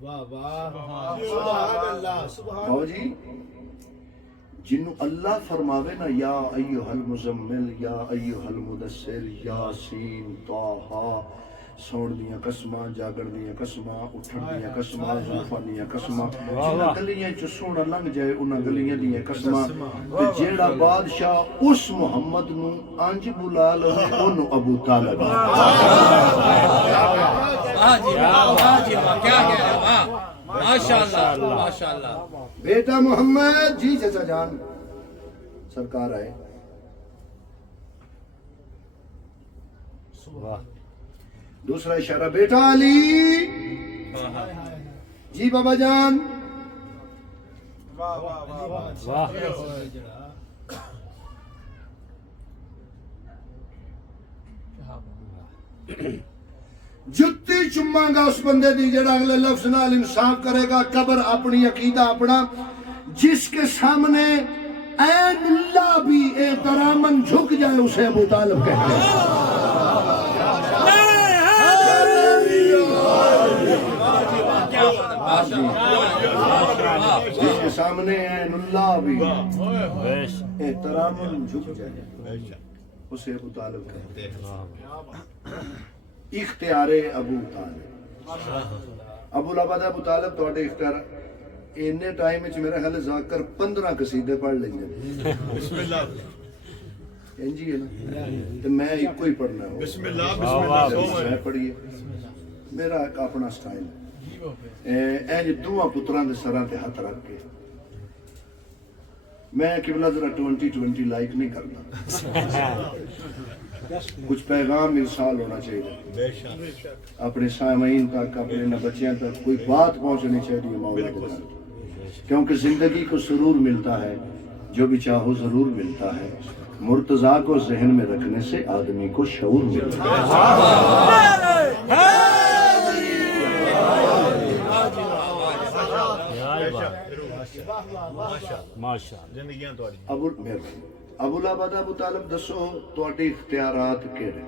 بابا جی جنو اللہ فرماوے نا یا ایھا المزمل یا ایھا المدثر یاسین طٰہٰ، سوڑ دیاں قسماں، جاگڑ دیاں قسماں، اٹھن دیاں قسماں، زلفاں دیاں قسماں، جنہاں گلیاں چ سونا لنگ جائے انہاں گلیاں دیاں قسماں، تے جیڑا بادشاہ اس محمد نو انج بلا لے اونوں ابو طالب۔ واہ جی واہ جی واہ، کیا کہہ رہے ہیں، واہ ماشاءاللہ ماشاءاللہ۔ بیٹا محمد جی چچا جان، سرکار آئے۔ دوسرا اشارہ بیٹا علی جی بابا جان، جتی چماں گا اس بندے دی جڑا اگلے لفظ نال انصاف کرے گا، قبر اپنی، عقیدہ اپنا، جس کے سامنے عین اللہ بھی احتراماً جھک جائے اسے ابو طالب کہتے ہیں۔ جس کے سامنے عین اللہ بھی احتراماً جھک جائے اسے ابو طالب کہتے ہیں۔ اختیار ابو طالب، ابو لہب دا ابو طالب تواڈے اختیار اینے ٹائم وچ میرا خیال ذاکر 15 قصیدے پڑھ لیں گے۔ بسم اللہ انجی ہے نا، تو میں ایک ہی پڑھنا ہے، بسم اللہ پڑھیے، میرا ایک اپنا سٹائل ہے۔ اینج دوواں پتراں دے سراں تے ہاتھ رکھ کے میں قبلہ ذرا 2020 لائک نہیں کرتا، کچھ پیغام ارسال ہونا چاہیے اپنے سامعین تک، اپنے بچیاں تک کوئی بات پہنچنی چاہیے مولا کے گھر، کیونکہ زندگی کو سرور ملتا ہے جو بھی چاہو ضرور ملتا ہے، مرتضیٰ کو ذہن میں رکھنے سے آدمی کو شعور ملتا ہے۔ ابو لہب دا ابو طالب دسو تواڈے اختیارات کیڑے؟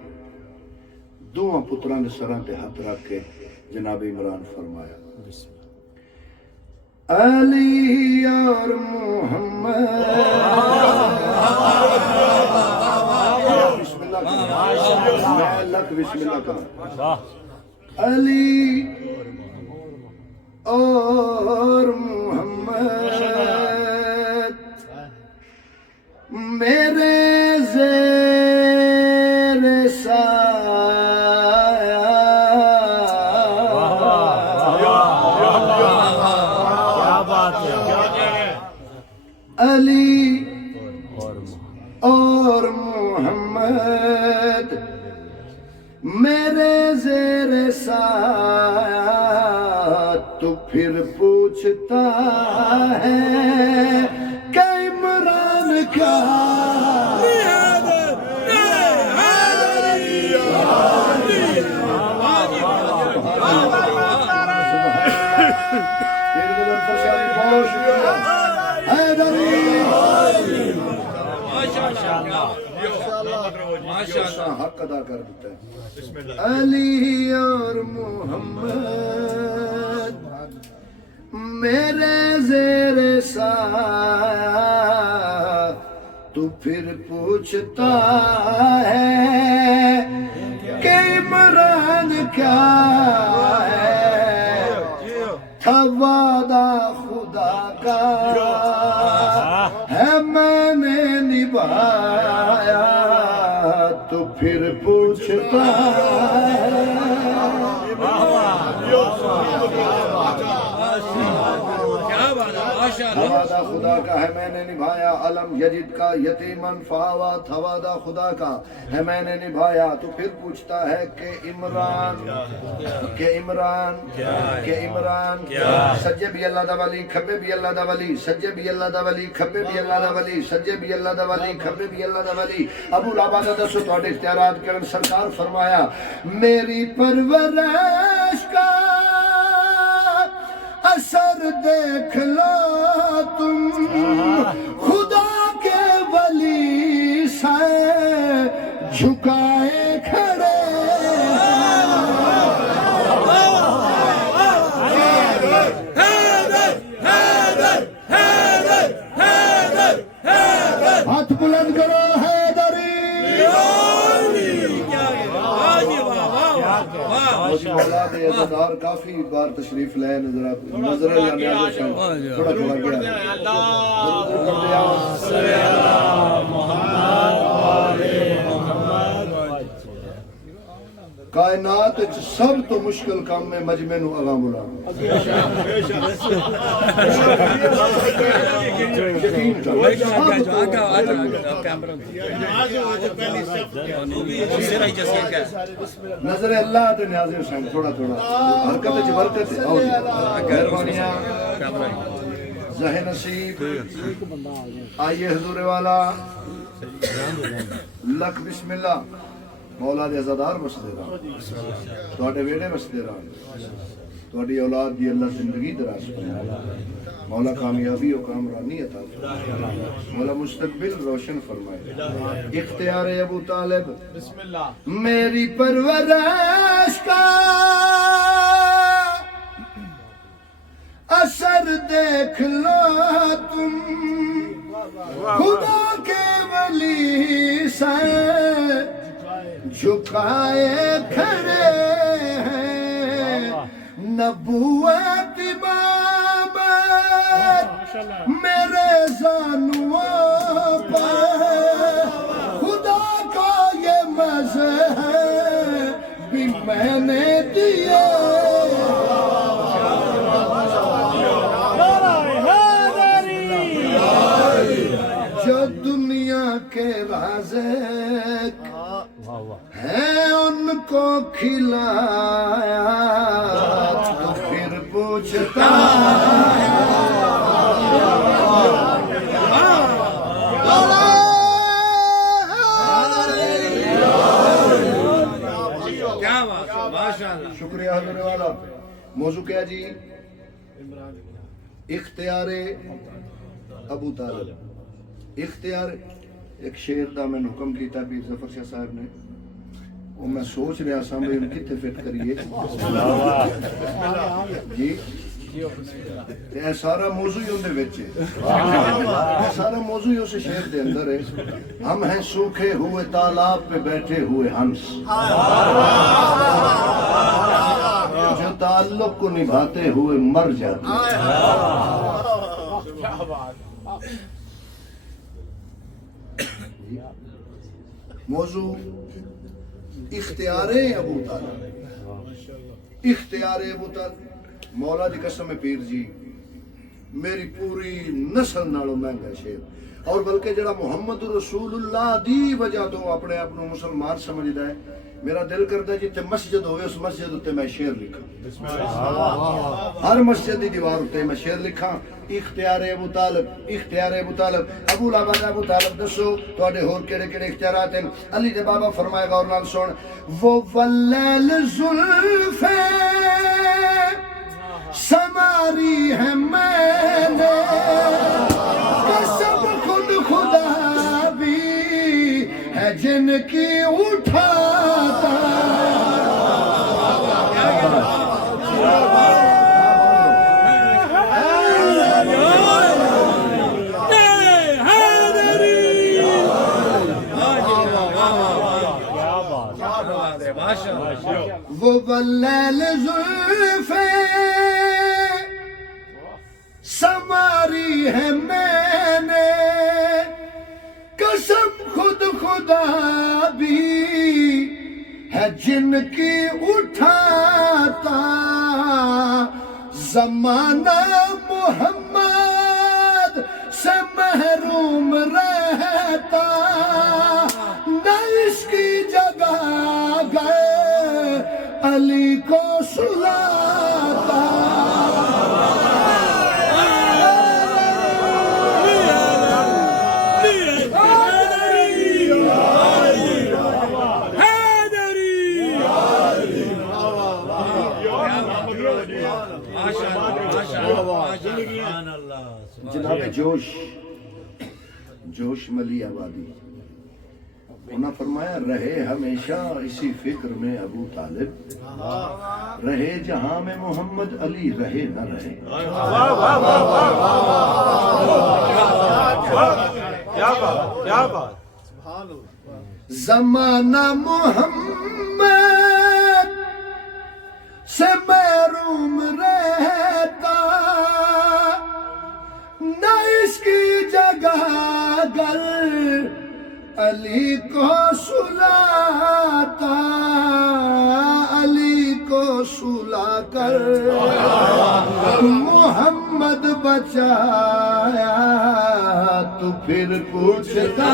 دوواں پتراں دے سراں تے ہاتھ رکھ کے جناب عمران فرمایا علی اور محمد، بسم اللہ کرنا، میں لکھ بسم اللہ کرنا، علی اور محمد میرے زیر سایہ، علی اور محمد میرے زیر سایہ، تو پھر پوچھتا ہے کہ عمران کا حق ادا کر دیتا ہے۔ علی اور محمد میرے زیر سایہ، تو پھر پوچھتا ہے کہ عمران کیا ہے تھا وعدہ خدا کا ہے میں نے نبھایا تو پھر پوچھتا ہے وعدہ خدا کا ہے میں نے نبھایا علم یجد کا یتیمن فاوا تھا وعدہ خدا کا ہے میں نے نبھایا تو پھر پوچھتا ہے کہ عمران سجے بھی اللہ دا ولی کھبے بھی اللہ دا ولی سجے بھی اللہ دا ولی کھبے بھی اللہ دا ولی سجے بھی اللہ دا ولی کھبے بھی اللہ دا ولی ابو لابا دا دسو تواڈے اختیارات کرن سرکار فرمایا میری پرورش کا اثر دیکھ لو تم خدا کے ولی سے جھکائے کھڑے ہاتھ بلند کرو حیدری اولاد عزادار کافی بار تشریف لائے نظر تھوڑا کائنات سب تو مشکل کام میں مجمع نو اگاں بلانا نظر اللہ تے نیاز حسین تھوڑا حرکت وچ برکت مہربانیاں ذہن نصیب آئیے حضور والا لکھ بسم اللہ مولا دے عزادار مسجد رہا تواڈے ویڑے مسجد رہا تواڈی اولاد دی اللہ زندگی دراز فرمائے مولا کامیابی و کامرانی عطا فرمائے مولا مستقبل روشن فرمائے اختیار ابو طالب بسم اللہ میری پرورش کا اثر دیکھ لو تم خدا کے ولی سے جھکائے کھڑے ہیں نبوت امامت میرے زانووں پر خدا کا یہ مذہب بھی میں نے دیا جو دنیا کے رازق ہے ان کو کھلایا تو پھر پوچھتا شکریہ حضور والا موضوع کیا جی اختیار ابو طالب اختیار ایک شیر دا میں حکم کیتا پیر ظفر شاہ صاحب نے وہ میں سوچ رہا سا میں ان کتے فٹ کریے جی اے سارا موضوع ہی اندے وچ ہے سارا موضوع ہی اس شیر دے اندر ہے ہم ہیں سوکھے ہوئے تالاب پہ بیٹھے ہوئے ہنس جو تعلق کو نبھاتے ہوئے مر جاتے موضوع اختیار ابو طالب اختیار ابو طالب مولا دی قسم پیر جی میری پوری نسل نالوں مہنگا شیر اور بلکہ جڑا محمد رسول اللہ دی وجہ تو اپنے آپ کو مسلمان سمجھدا ہے میرا دل کرتا ہے جتے مسجد ہوئے اس مسجد ہوتے میں شیر لکھا ہر مسجد دی دیوار ہوتے میں شیر لکھا اختیار ابو طالب ابو لابد ابو طالب دسو توڑے ہور کیڑے کیڑے اختیارات ہیں علی دے بابا فرمائے گا اور نال سن وہ واللیل زلفیں سماری ہے میں نے قسم خود خدا بھی ہے جن کی اٹھاتا ہے میں نے قسم خود خدا بھی ہے جن کی اٹھاتا زمانہ محمد سے محروم رہتا نہ اس کی جگہ گئے علی کو سلاتا جناب جوش ملی آبادی انہوں نے فرمایا رہے ہمیشہ اسی فکر میں ابو طالب رہے جہاں میں محمد علی رہے نہ رہے کیا بات زمانہ محمد سے محروم رہتا نہ اس کی جگہ گر علی کو سلاتا علی کو سلا کر محمد بچایا تو پھر پوچھتا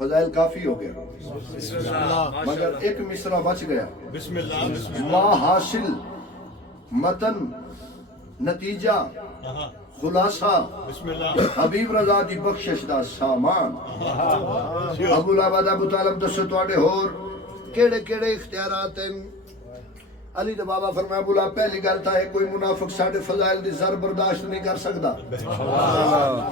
فضائل کافی ہو گیا مگر ایک مصرع بچ گیا بسم اللہ ما حاصل متن نتیجہ خلاصہ بسم اللہ حبیب رضا دی بخشش دا سامان ابو العباد ابو طالب دسو تواڈے ہور کیڑے کیڑے اختیارات ہیں علی دے بابا فرمایا بولا پہلی گل تھا ہے کوئی منافق ساڑھے فضائل دی زر برداشت نہیں کر سکتا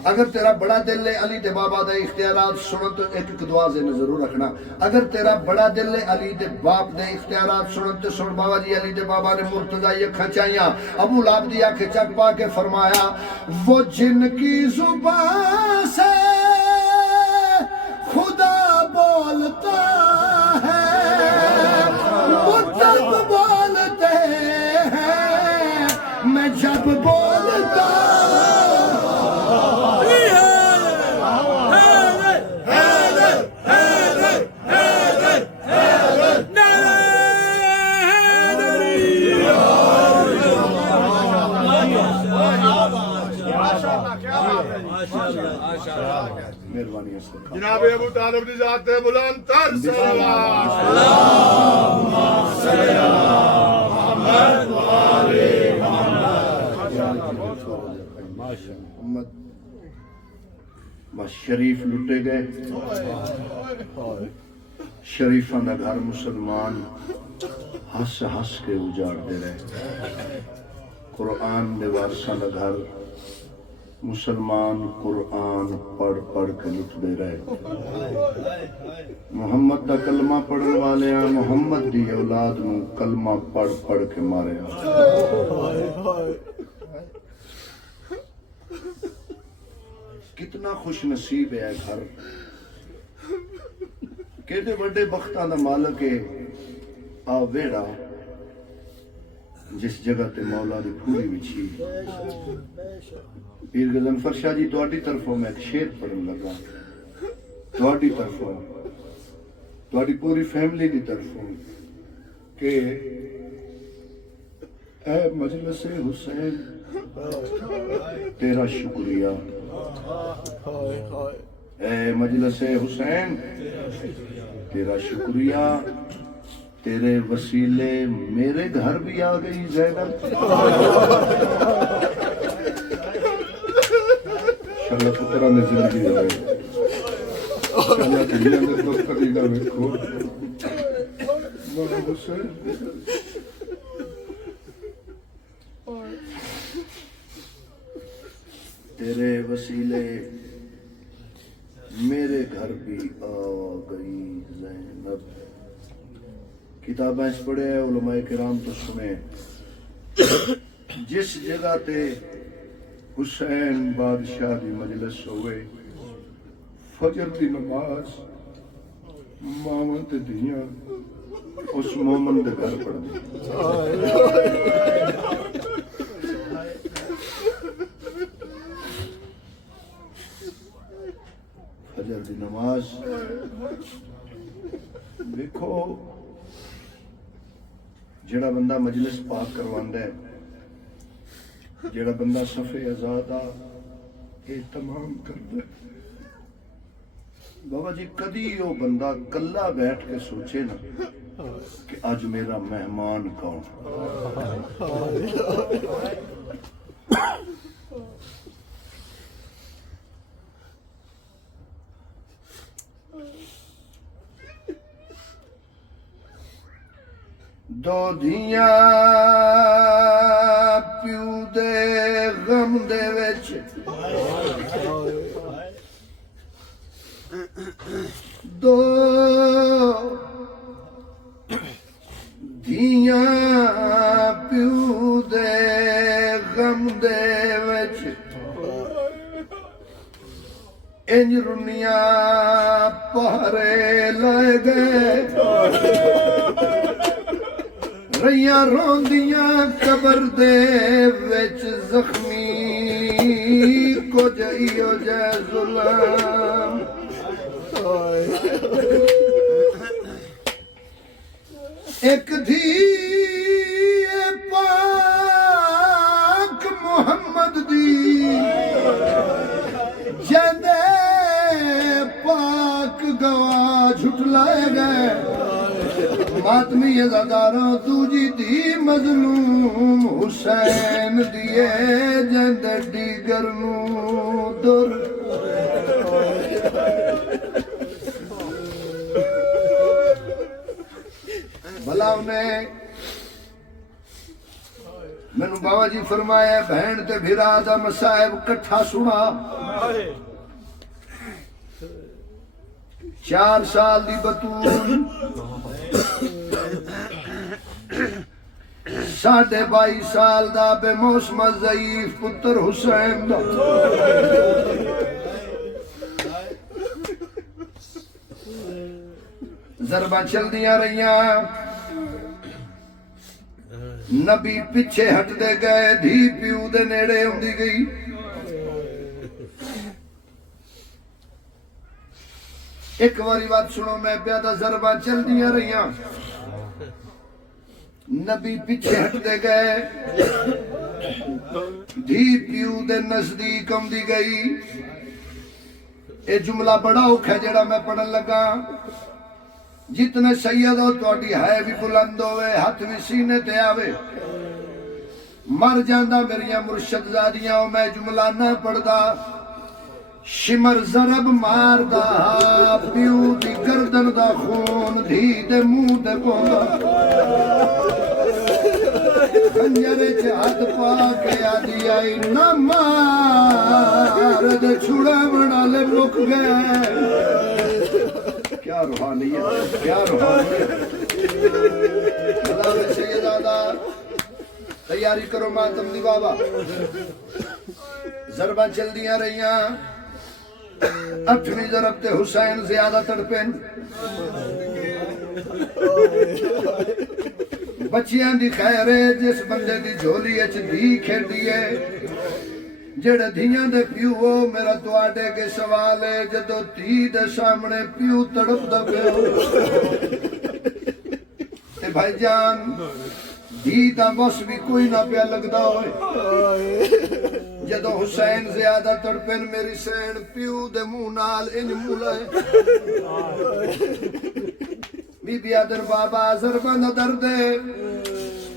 اگر تیرا بڑا دل ہے علی دے بابا دے اختیارات سنن تو ایک دعا ذہن ضرور رکھنا اگر تیرا بڑا دل ہے علی دے باپ دے اختیارات سنن تو سن بابا جی علی دے بابا نے مرتضی اکھاں چاہیاں ابو لہب دی آنکھ چک پا کے فرمایا وہ جن کی زبان سے خدا بولتا ہے وہ تب بولتے ہیں میں جب بولتا جناب ابو طالب دی ذات بلند تر صلوات محمد بس شریف لٹے گئے شریفاں دا گھر مسلمان ہس ہس کے اجاڑ دے رہے قرآن دے وارثاں دا گھر مسلمان قرآن پڑھ پڑھ کے لٹ دے رہے محمد دا کلمہ پڑھن والے ہیں محمد دی اولاد نو کلمہ پڑھ پڑھ کے مارے ہیں کتنا خوش نصیب ہے گھر کہتے بڑے بختاں دا مالک ہے آ ویڑا جس جگہ تے مولا دی پھولی بچھی پیر غضنفر شاہ جی تواڈی طرفوں میں ایک شعر پڑھن لگا تواڈی طرفوں تواڈی پوری فیملی دی طرفوں کہ اے مجلس حسین تیرا شکریہ اے مجلس حسین تیرا شکریہ تیرے وسیلے میرے گھر بھی آ گئی زینب اللہ پترہ نے زندگی رہے اللہ دنیا میں تو قدیدہ میں کھو مولا حسین تیرے وسیلے میرے گھر بھی آ گئی زینب کتابیں اس پڑھے ہیں علماء کرام تو سنے جس جگہ تے حسین بادشاہ دی مجلس ہوئے فجر دی نماز ماواں تے دھیاں اس مومن دے گھر پڑھ دی فجر دی نماز دیکھو جڑا بندہ مجلس پاک کرواندا ہے جڑا بندہ صفے آزادہ اہتمام کرتا ہے بابا جی کدی وہ بندہ کلا بیٹھ کے سوچے نا کہ آج میرا مہمان کون دو دھیاں پیو دے غم دے وچ دو دھیاں پیو دے غم دے وچ انج رنیاں پہرے لائے گئے ریاں روندیاں قبر دے وچ زخمی کچھ ایو جے ظلم ایک دھی پاک محمد دی جندے پاک گواہ جھٹلائے گئے ماتمی ازاداراں دوجی دی مظلوم حسین دیے جند دیگر نو در بھلا انہیں میں نے بابا جی فرمایا بہن تے بھرا دا مسائب کٹھا سنا 4 سال دی بطول 22.5 سال دا بے موسم ضعیف پتر حسین دا ضرباں چل دیاں رہیاں نبی پیچھے ہٹ دے گئے دھی پیو دے نیڑے ہوندی گئی ایک واری بات سنو میں پیادہ ضرباں چل دیاں رہیاں نبی پیچھے ہٹ دے گئے دھی پیو دے نزدیک ہوندی گئی اے جملہ بڑا اوکھا ہے جڑا میں پڑھن لگا جتنے سید ہو توڑی ہے بھی بلند ہوئے ہاتھ بھی سینے تے آوے مر جاندہ میریاں مرشد زادیاں ہو میں جملہ نہ پڑھدا شمر ضرب مار دا پیو دی گردن دا خون دھی دے منہ دے پوندا خنجرے چ ہاتھ پا کے آدھی آئی نہ مار دے چھڑا بنا لے مک گئے کیا روحانیت کیا روحانیت اللہ سید آدھا تیاری کرو ماتم دی بابا ضرباں چل دیاں رہیاں 8ویں ضرب تے حسین زیادہ تڑپن بچیاں دی خیر ہے جس بندے دی جھولی اچ دھی کھیڑی ہے جڑے دھیاں دے پیو ہو میرا تواڈے کے سوال ہے جدو دھی دے سامنے پیو تڑپ دا پیو تے بھائی جان دھی دا بس بھی کوئی نہ پیا لگدا ہوئے جدو حسین زیادہ تڑپن میری سین پیو دے منہ نال انج مولائے بی بی آدر بابا ضرباں دا درد ہے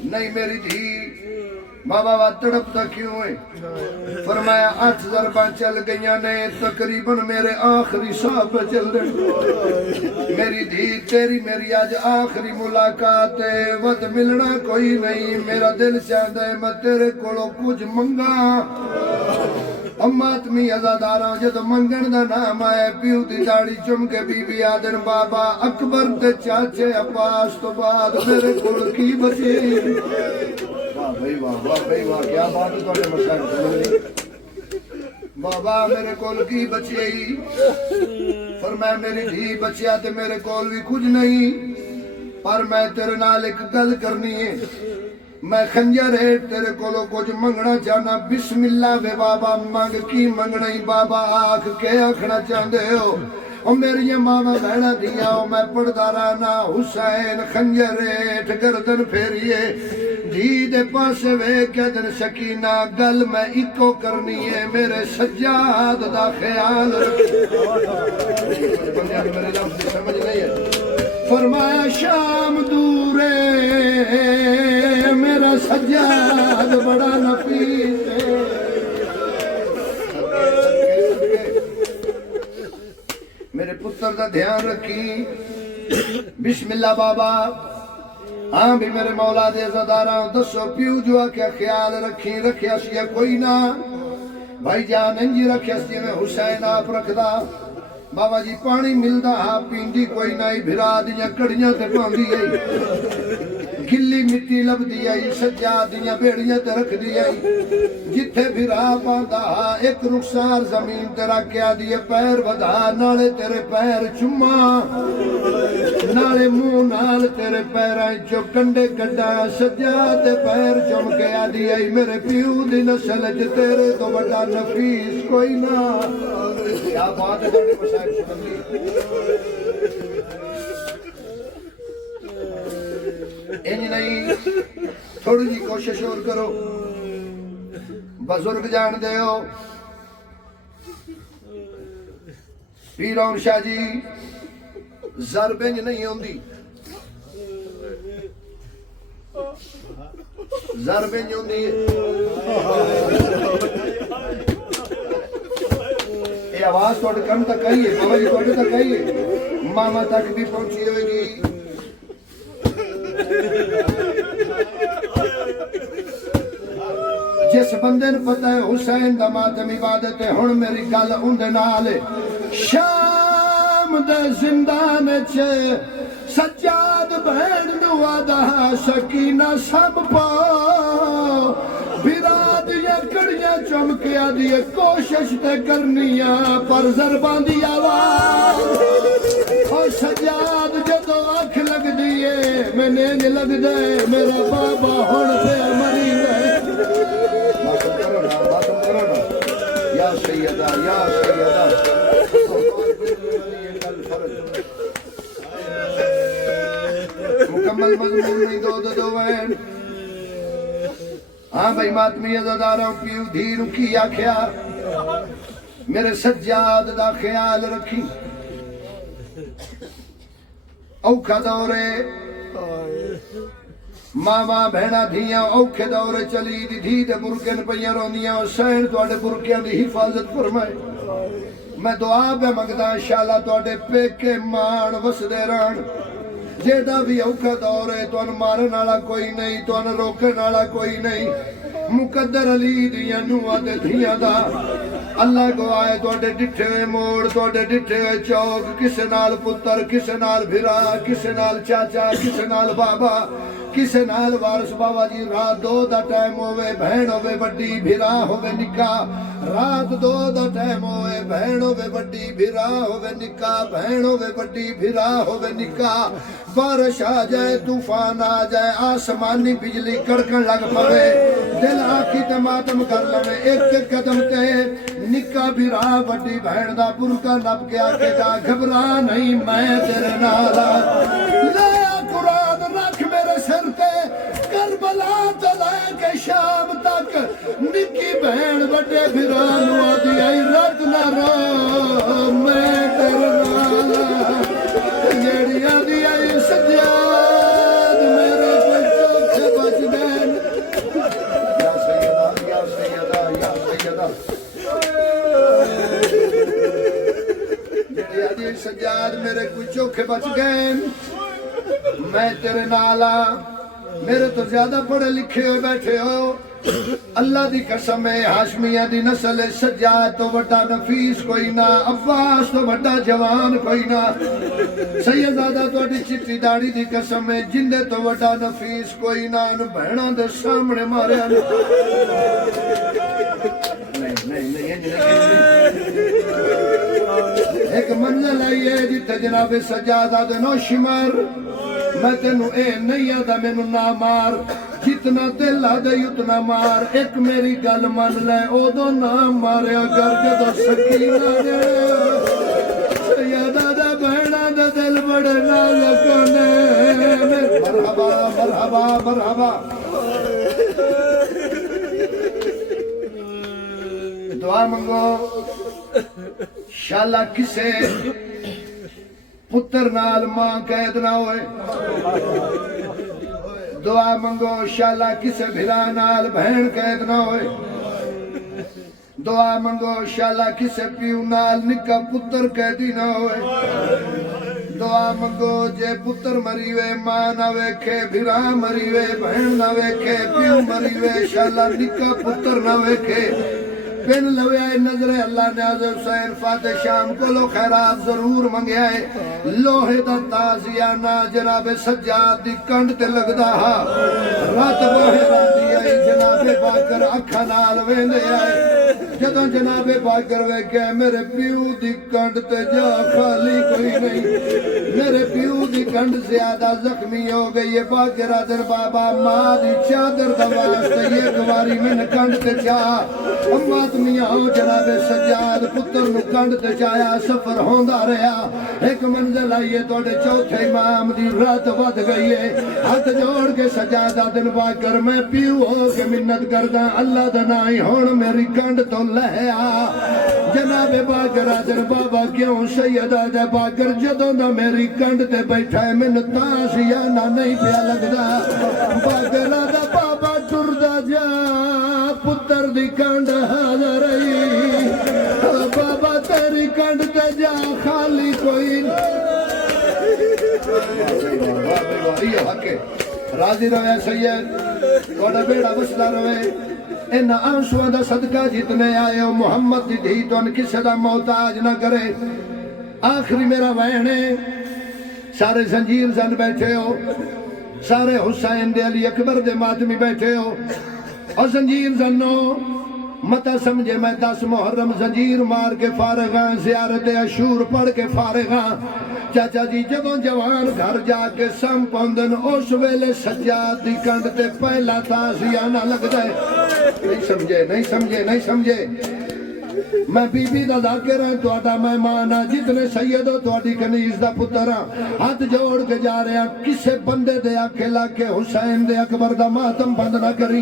نہیں میری دھی بابا وا تڑپتا کیوں ہے فرمایا 8 ضرباں چل گئیاں نے تقریباً میرے آخری ساہ پہ چل رہے میری دھی تیری میری آج آخری ملاقات ہے وقت ملنا کوئی نہیں میرا دل چاہتا ہے میں تیرے کولو کچھ منگا اماتمی ازاداراں جد منگن دا نام آئے پیو دی داڑی چم کے بی بی آدن بابا اکبر تے چاچے عباس تو بعد میرے کول کی بچی بھائی واہ واہ بھائی واہ کیا بات ہے تھوڑے مسائل سمجھ نہیں بابا میرے کول کی بچی فرمایا میری دھی بچیا تے میرے کول بھی کچھ نہیں پر میں تیرے نال ایک گل کرنی ہے میں خنجر ہے تیرے کولو کچھ منگنا چاہنا بسم اللہ وے بابا منگ کی منگنا ہی بابا آکھ کے آکھنا چاہندے ہو او میری ماما بہنا دیا میں پڑھدا رہنا حسین خنجر ہے گردن پھیریے دھی دے پاسے ویکھ کے دن سکینہ گل میں اکو کرنی ہے میرے سجاد دا خیال میرے لفظ سمجھ نہیں ہے فرمایا شام دورے میرا سجاد بڑا نفیس ہے میرے پتر دا دھیان رکھی بسم اللہ بابا ہاں بھی میرے مولا دے عزاداراں دسو پیو جو کیا خیال رکھی رکھیا سی کوئی نہ بھائی جان انجی رکھیا سی میں حسین آپ رکھدا بابا جی پانی ملدا ہا پیندی کوئی نہ بھرا دیاں کڑیاں تے پاندی ائی گلی مٹی لب دی آئی سجاد دیاں بیڑیاں تے رکھ دی آئی جتھے بھرا پاندا ہا ایک رخسار زمین تے رکھ کے آدھی پیر ودا نالے تیرے پیر چما نالے منہ نال تیرے پیراں چوں کنڈے کڈا سجاد دے پیر چم کے آدھی آئی میرے پیو دی نسل وچ تیرے تو بڑا نفیس کوئی نہ کیا بات ہے تھوڑے مسائل سنگی انج نہیں تھوڑی جی کوشش اور کرو بزرگ جان دے ہو پیر اور شاہ جی ضرب انج نہیں ہوندی ضرب انج ہوندی یہ آواز تھوڑے کم تک آئی ہے بابا جی تھوڑے تک آئی ہے ماما تک بھی پہنچی ہوئے گی جس بندے نے پتہ ہے حسین دا ماتم عبادت ہے ہن میری گل اندے نال شام دے زندان چ سجاد بہن نو آدا سکینہ سب پاؤ بھرا دیا کڑیاں چمکیا دیے کوشش تے کرنیاں پر ضرباں دی آواز اور سجاد جدو آنکھ لگ دیے میں نہیں لگ دے میرا بابا ہن پہ مری ہے باتم کرو نا یا سیدہ مکمل مضمون نہیں دو وین ہاں بھائی ماتمی عزاداراں پیو دھیرو کی آکھیا میرے سجاد دا خیال رکھی اوکھا دورے ماما بہنا دھیاں اوکھے دورے چلی دی دھی دے برکن پیاں رونیاں حسین تواڈے برکیاں دی حفاظت فرمائے میں دعا پہ منگدا انشاءاللہ تواڈے پیکے مان وسدے رہن جیڑا بھی اوکھا دور ہے تو ان مارن والا کوئی نہیں تو ان روکن والا کوئی نہیں مقدر علی دیاں نوہاں تے دھیاں دا اللہ گواہ تواڈے ڈٹھے ہوئے موڑ تواڈے ڈٹھے ہوئے چوک کسے نال پتر کسے نال بھرا کسے نال چاچا کسے نال بابا کسے نال وارث بابا جی رات 2 دا ٹائم ہوئے بہن ہوئے بڑی بھرا ہوئے نکاح رات 2 دا ٹائم ہوئے بہن ہوئے بڑی بھرا ہوئے نکاح بہن ہوئے بڑی بھرا ہوئے نکاح بارش آ جائے طوفان آ جائے آسمانی بجلی کڑکن لگ پڑے دل آنکھی تے ماتم کر لنے ایک قدم تے نکاح بھرا بڑی بہن دا برکا نپ کے آکے گا گھبرا نہیں میں تیرے نالا لیا قرآن رکھ میرے سر تے کربلا تو لے کے شام تک نکی بہن بڑے بھرانو آدھی آئی رد نہ رو میں تیرے نالا جیڑی آدھی آئی سجاد میرے کوئی چوکھے بچ گئے یا سیدہ یا سیدہ یا سیدہ جیڑی آدھی سجاد میرے کوئی چوکھے بچ گئے میں تیرے نالا میرے تو زیادہ پڑھے لکھے ہوئے بیٹھے ہو اللہ دی قسم ہے ہاشمیہ دی نسل ہے سجاد تو بڑا نفیس کوئی نہ عباس تو بڑا جوان کوئی نہ سیدزادہ تو اڈی چٹی داڑی دی قسم ہے جندے تو بڑا نفیس کوئی نہ ان بہنوں دے سامنے مارے ایک منزل آئی ہے جتے جناب سجادہ دے نوشی مار میں تینوں اے نہیں آدھا میں نو نہ مار جتنا دل آدھے اتنا مار ایک میری گل من لے او دو نہ ماریا کر کے تو سکینہ دے سیدہ دے بہنہ دے دل بڑے نہ لکنے مرحبا مرحبا مرحبا دعا منگو شالا کسے پتر نال ماں قید نہ ہوئے دعا منگو شالا کسے بھرا نال بہن قید نہ ہوئے دعا منگو شالا کسے پیو نال نکا پتر قیدی نہ ہوئے دعا منگو جے پتر مریوے ماں نہ ویکھے بھرا مریوے بہن نہ ویکھے پیو مریوے شالا نکا پتر نہ ویکھے بن لویا نظر اللہ نیاز حسین فاتح شام کو لو خیرات ضرور منگیا ہے لوہے دا تازیانہ جناب سجاد دی کنڈ تے لگدا ہا رات بوہے راندی آئی جناب باکر اکھا نال ویندے آئے جدوں جناب باکر ویکھے میرے پیو دی کنڈ تے جا خالی کوئی نہیں میرے پیو دی کنڈ زیادہ زخمی ہو گئی ہے باکر آدر بابا ماں دی چادر دا واسطے یہ گواری میں کنڈ تے چاہ اماں میاں ہو جناب سجاد پتر نو کنڈ تے چایا سفر ہوندا رہا ایک منزل آئیے توڑے چوتھے امام دی رات ود گئی ہے ہاتھ جوڑ کے سجادہ دن باکر میں پیو ہو کے منت کردہ اللہ دنائی ہون میری کنڈ تو لہیا جناب باکر آدر بابا کیوں سیدہ دے باکر جدوں دا میری کنڈ تے بیٹھا ہے منتاں سیانہ نہیں پیا لگدا باکر آدر بابا ٹردہ جا پتر دی کنڈ حاضر رہی بابا تیری کنڈ تے جا خالی کوئی راضی روے سید توڑا بیڑا بسلا روے ان آنسوہ دا صدقہ جتنے آئے ہو محمد دی دھی تو ان کسی دا محتاج نہ کرے آخری میرا وینے سارے زنجیر زن بیٹھے ہو سارے حسین دے علی اکبر دے ماتمی بیٹھے ہو اور زنجیر زنو متا سمجھے میں 10 محرم زنجیر مار کے فارغاں زیارت عاشور پڑھ کے فارغاں چاچا جی جدوں جوان گھر جا کے سم پوندن اس ویلے سجاد دی کنڈ تے پہلا تازیانہ لگ جائے نہیں سمجھے میں بی بی دا ذاکر ہیں توڑا مہمان ہاں جتنے سید ہو توڑی کنیز دا پتر ہاں ہاتھ جوڑ کے جا رہے ہیں کسے بندے دے آکھے لاکے حسین دے اکبر دا ماتم بند نہ کری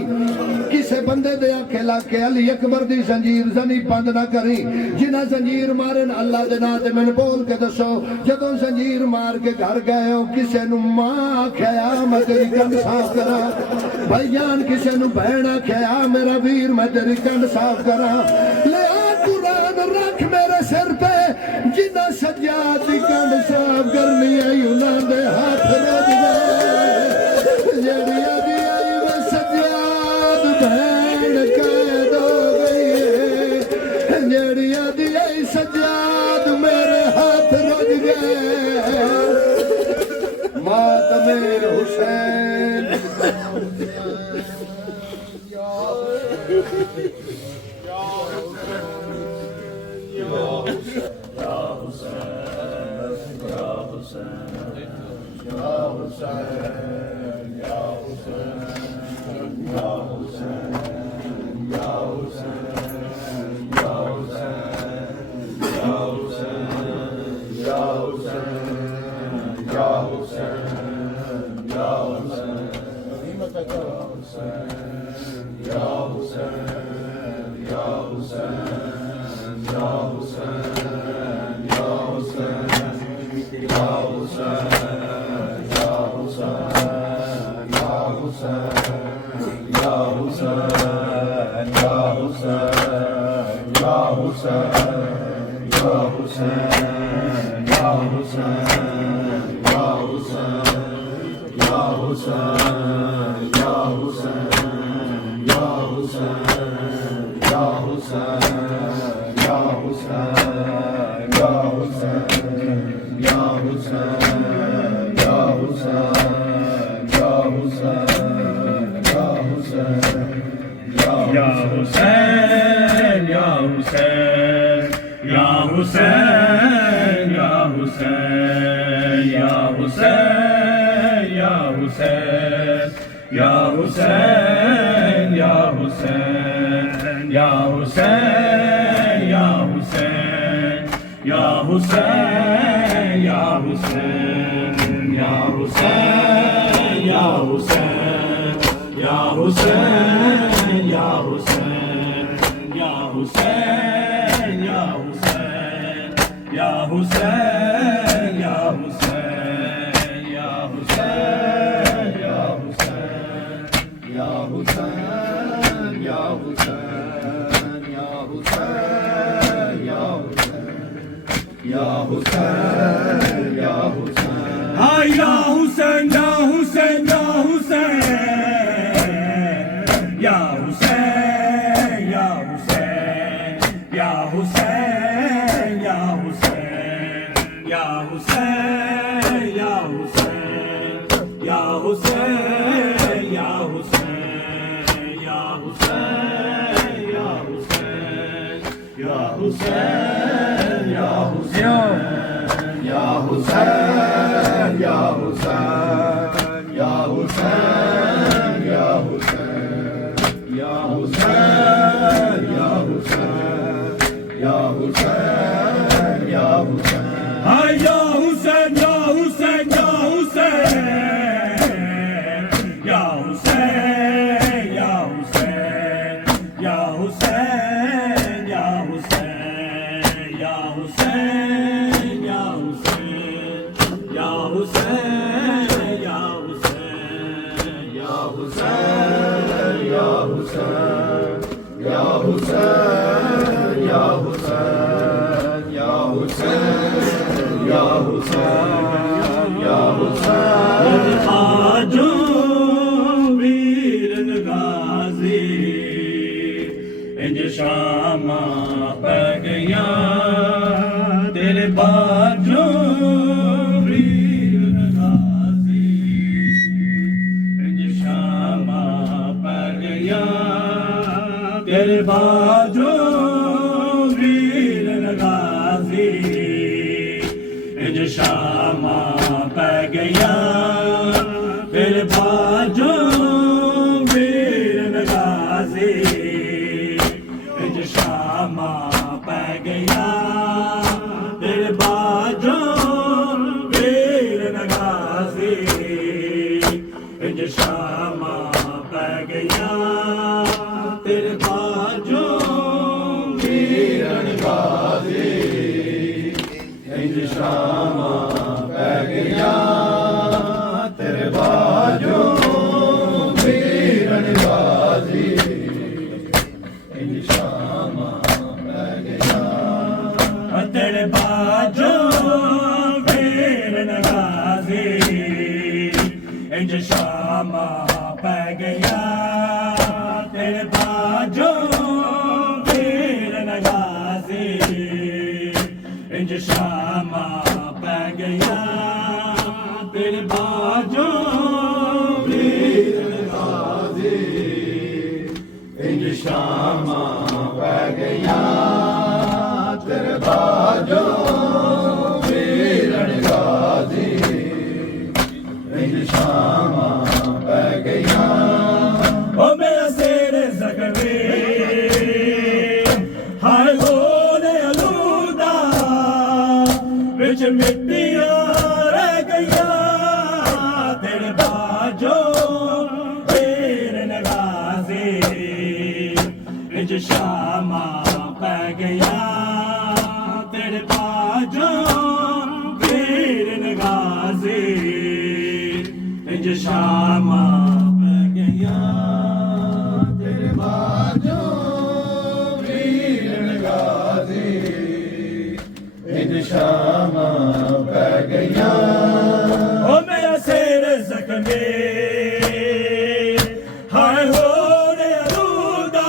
کسے بندے دے آکھے لاکے علی اکبر دی زنجیر زنی بند نہ کری جنہ زنجیر مارن اللہ دے نا دے من بول کے دسو جدوں زنجیر مار کے گھر گئے ہو کسے نو ماں آکھیا میں تیری کنڈ صاف کرا بھائی جان کسے نو بہن آکھیا میرا ویر میں تیری کنڈ صاف کرا لے قرآن رکھ میرے سر پہ جنہ سجاد دی کنڈ صاف کرنی آئی انہاں دے ہاتھ رج گئے جیڑی آدھی آئی وہ سجاد بہن قید ہو گئی ہے جیڑی آدھی آئی سجاد میرے ہاتھ رج گئے ماتم حسین High ho, de aluda,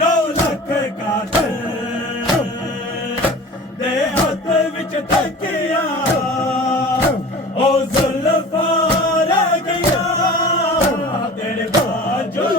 9 lakh ਕਾਤਲ ਦੇ ਹੱਥ ਵਿੱਚ ਤੱਕਿਆ ਉਹ ਜ਼ੁਲਫਾਂ ਰਹਿ ਗਿਆ ਤੇਰੇ ਬਾਝੋਂ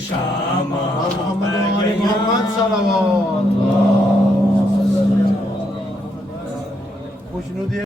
شامہ محمد و آل محمد صلوات خوشنودی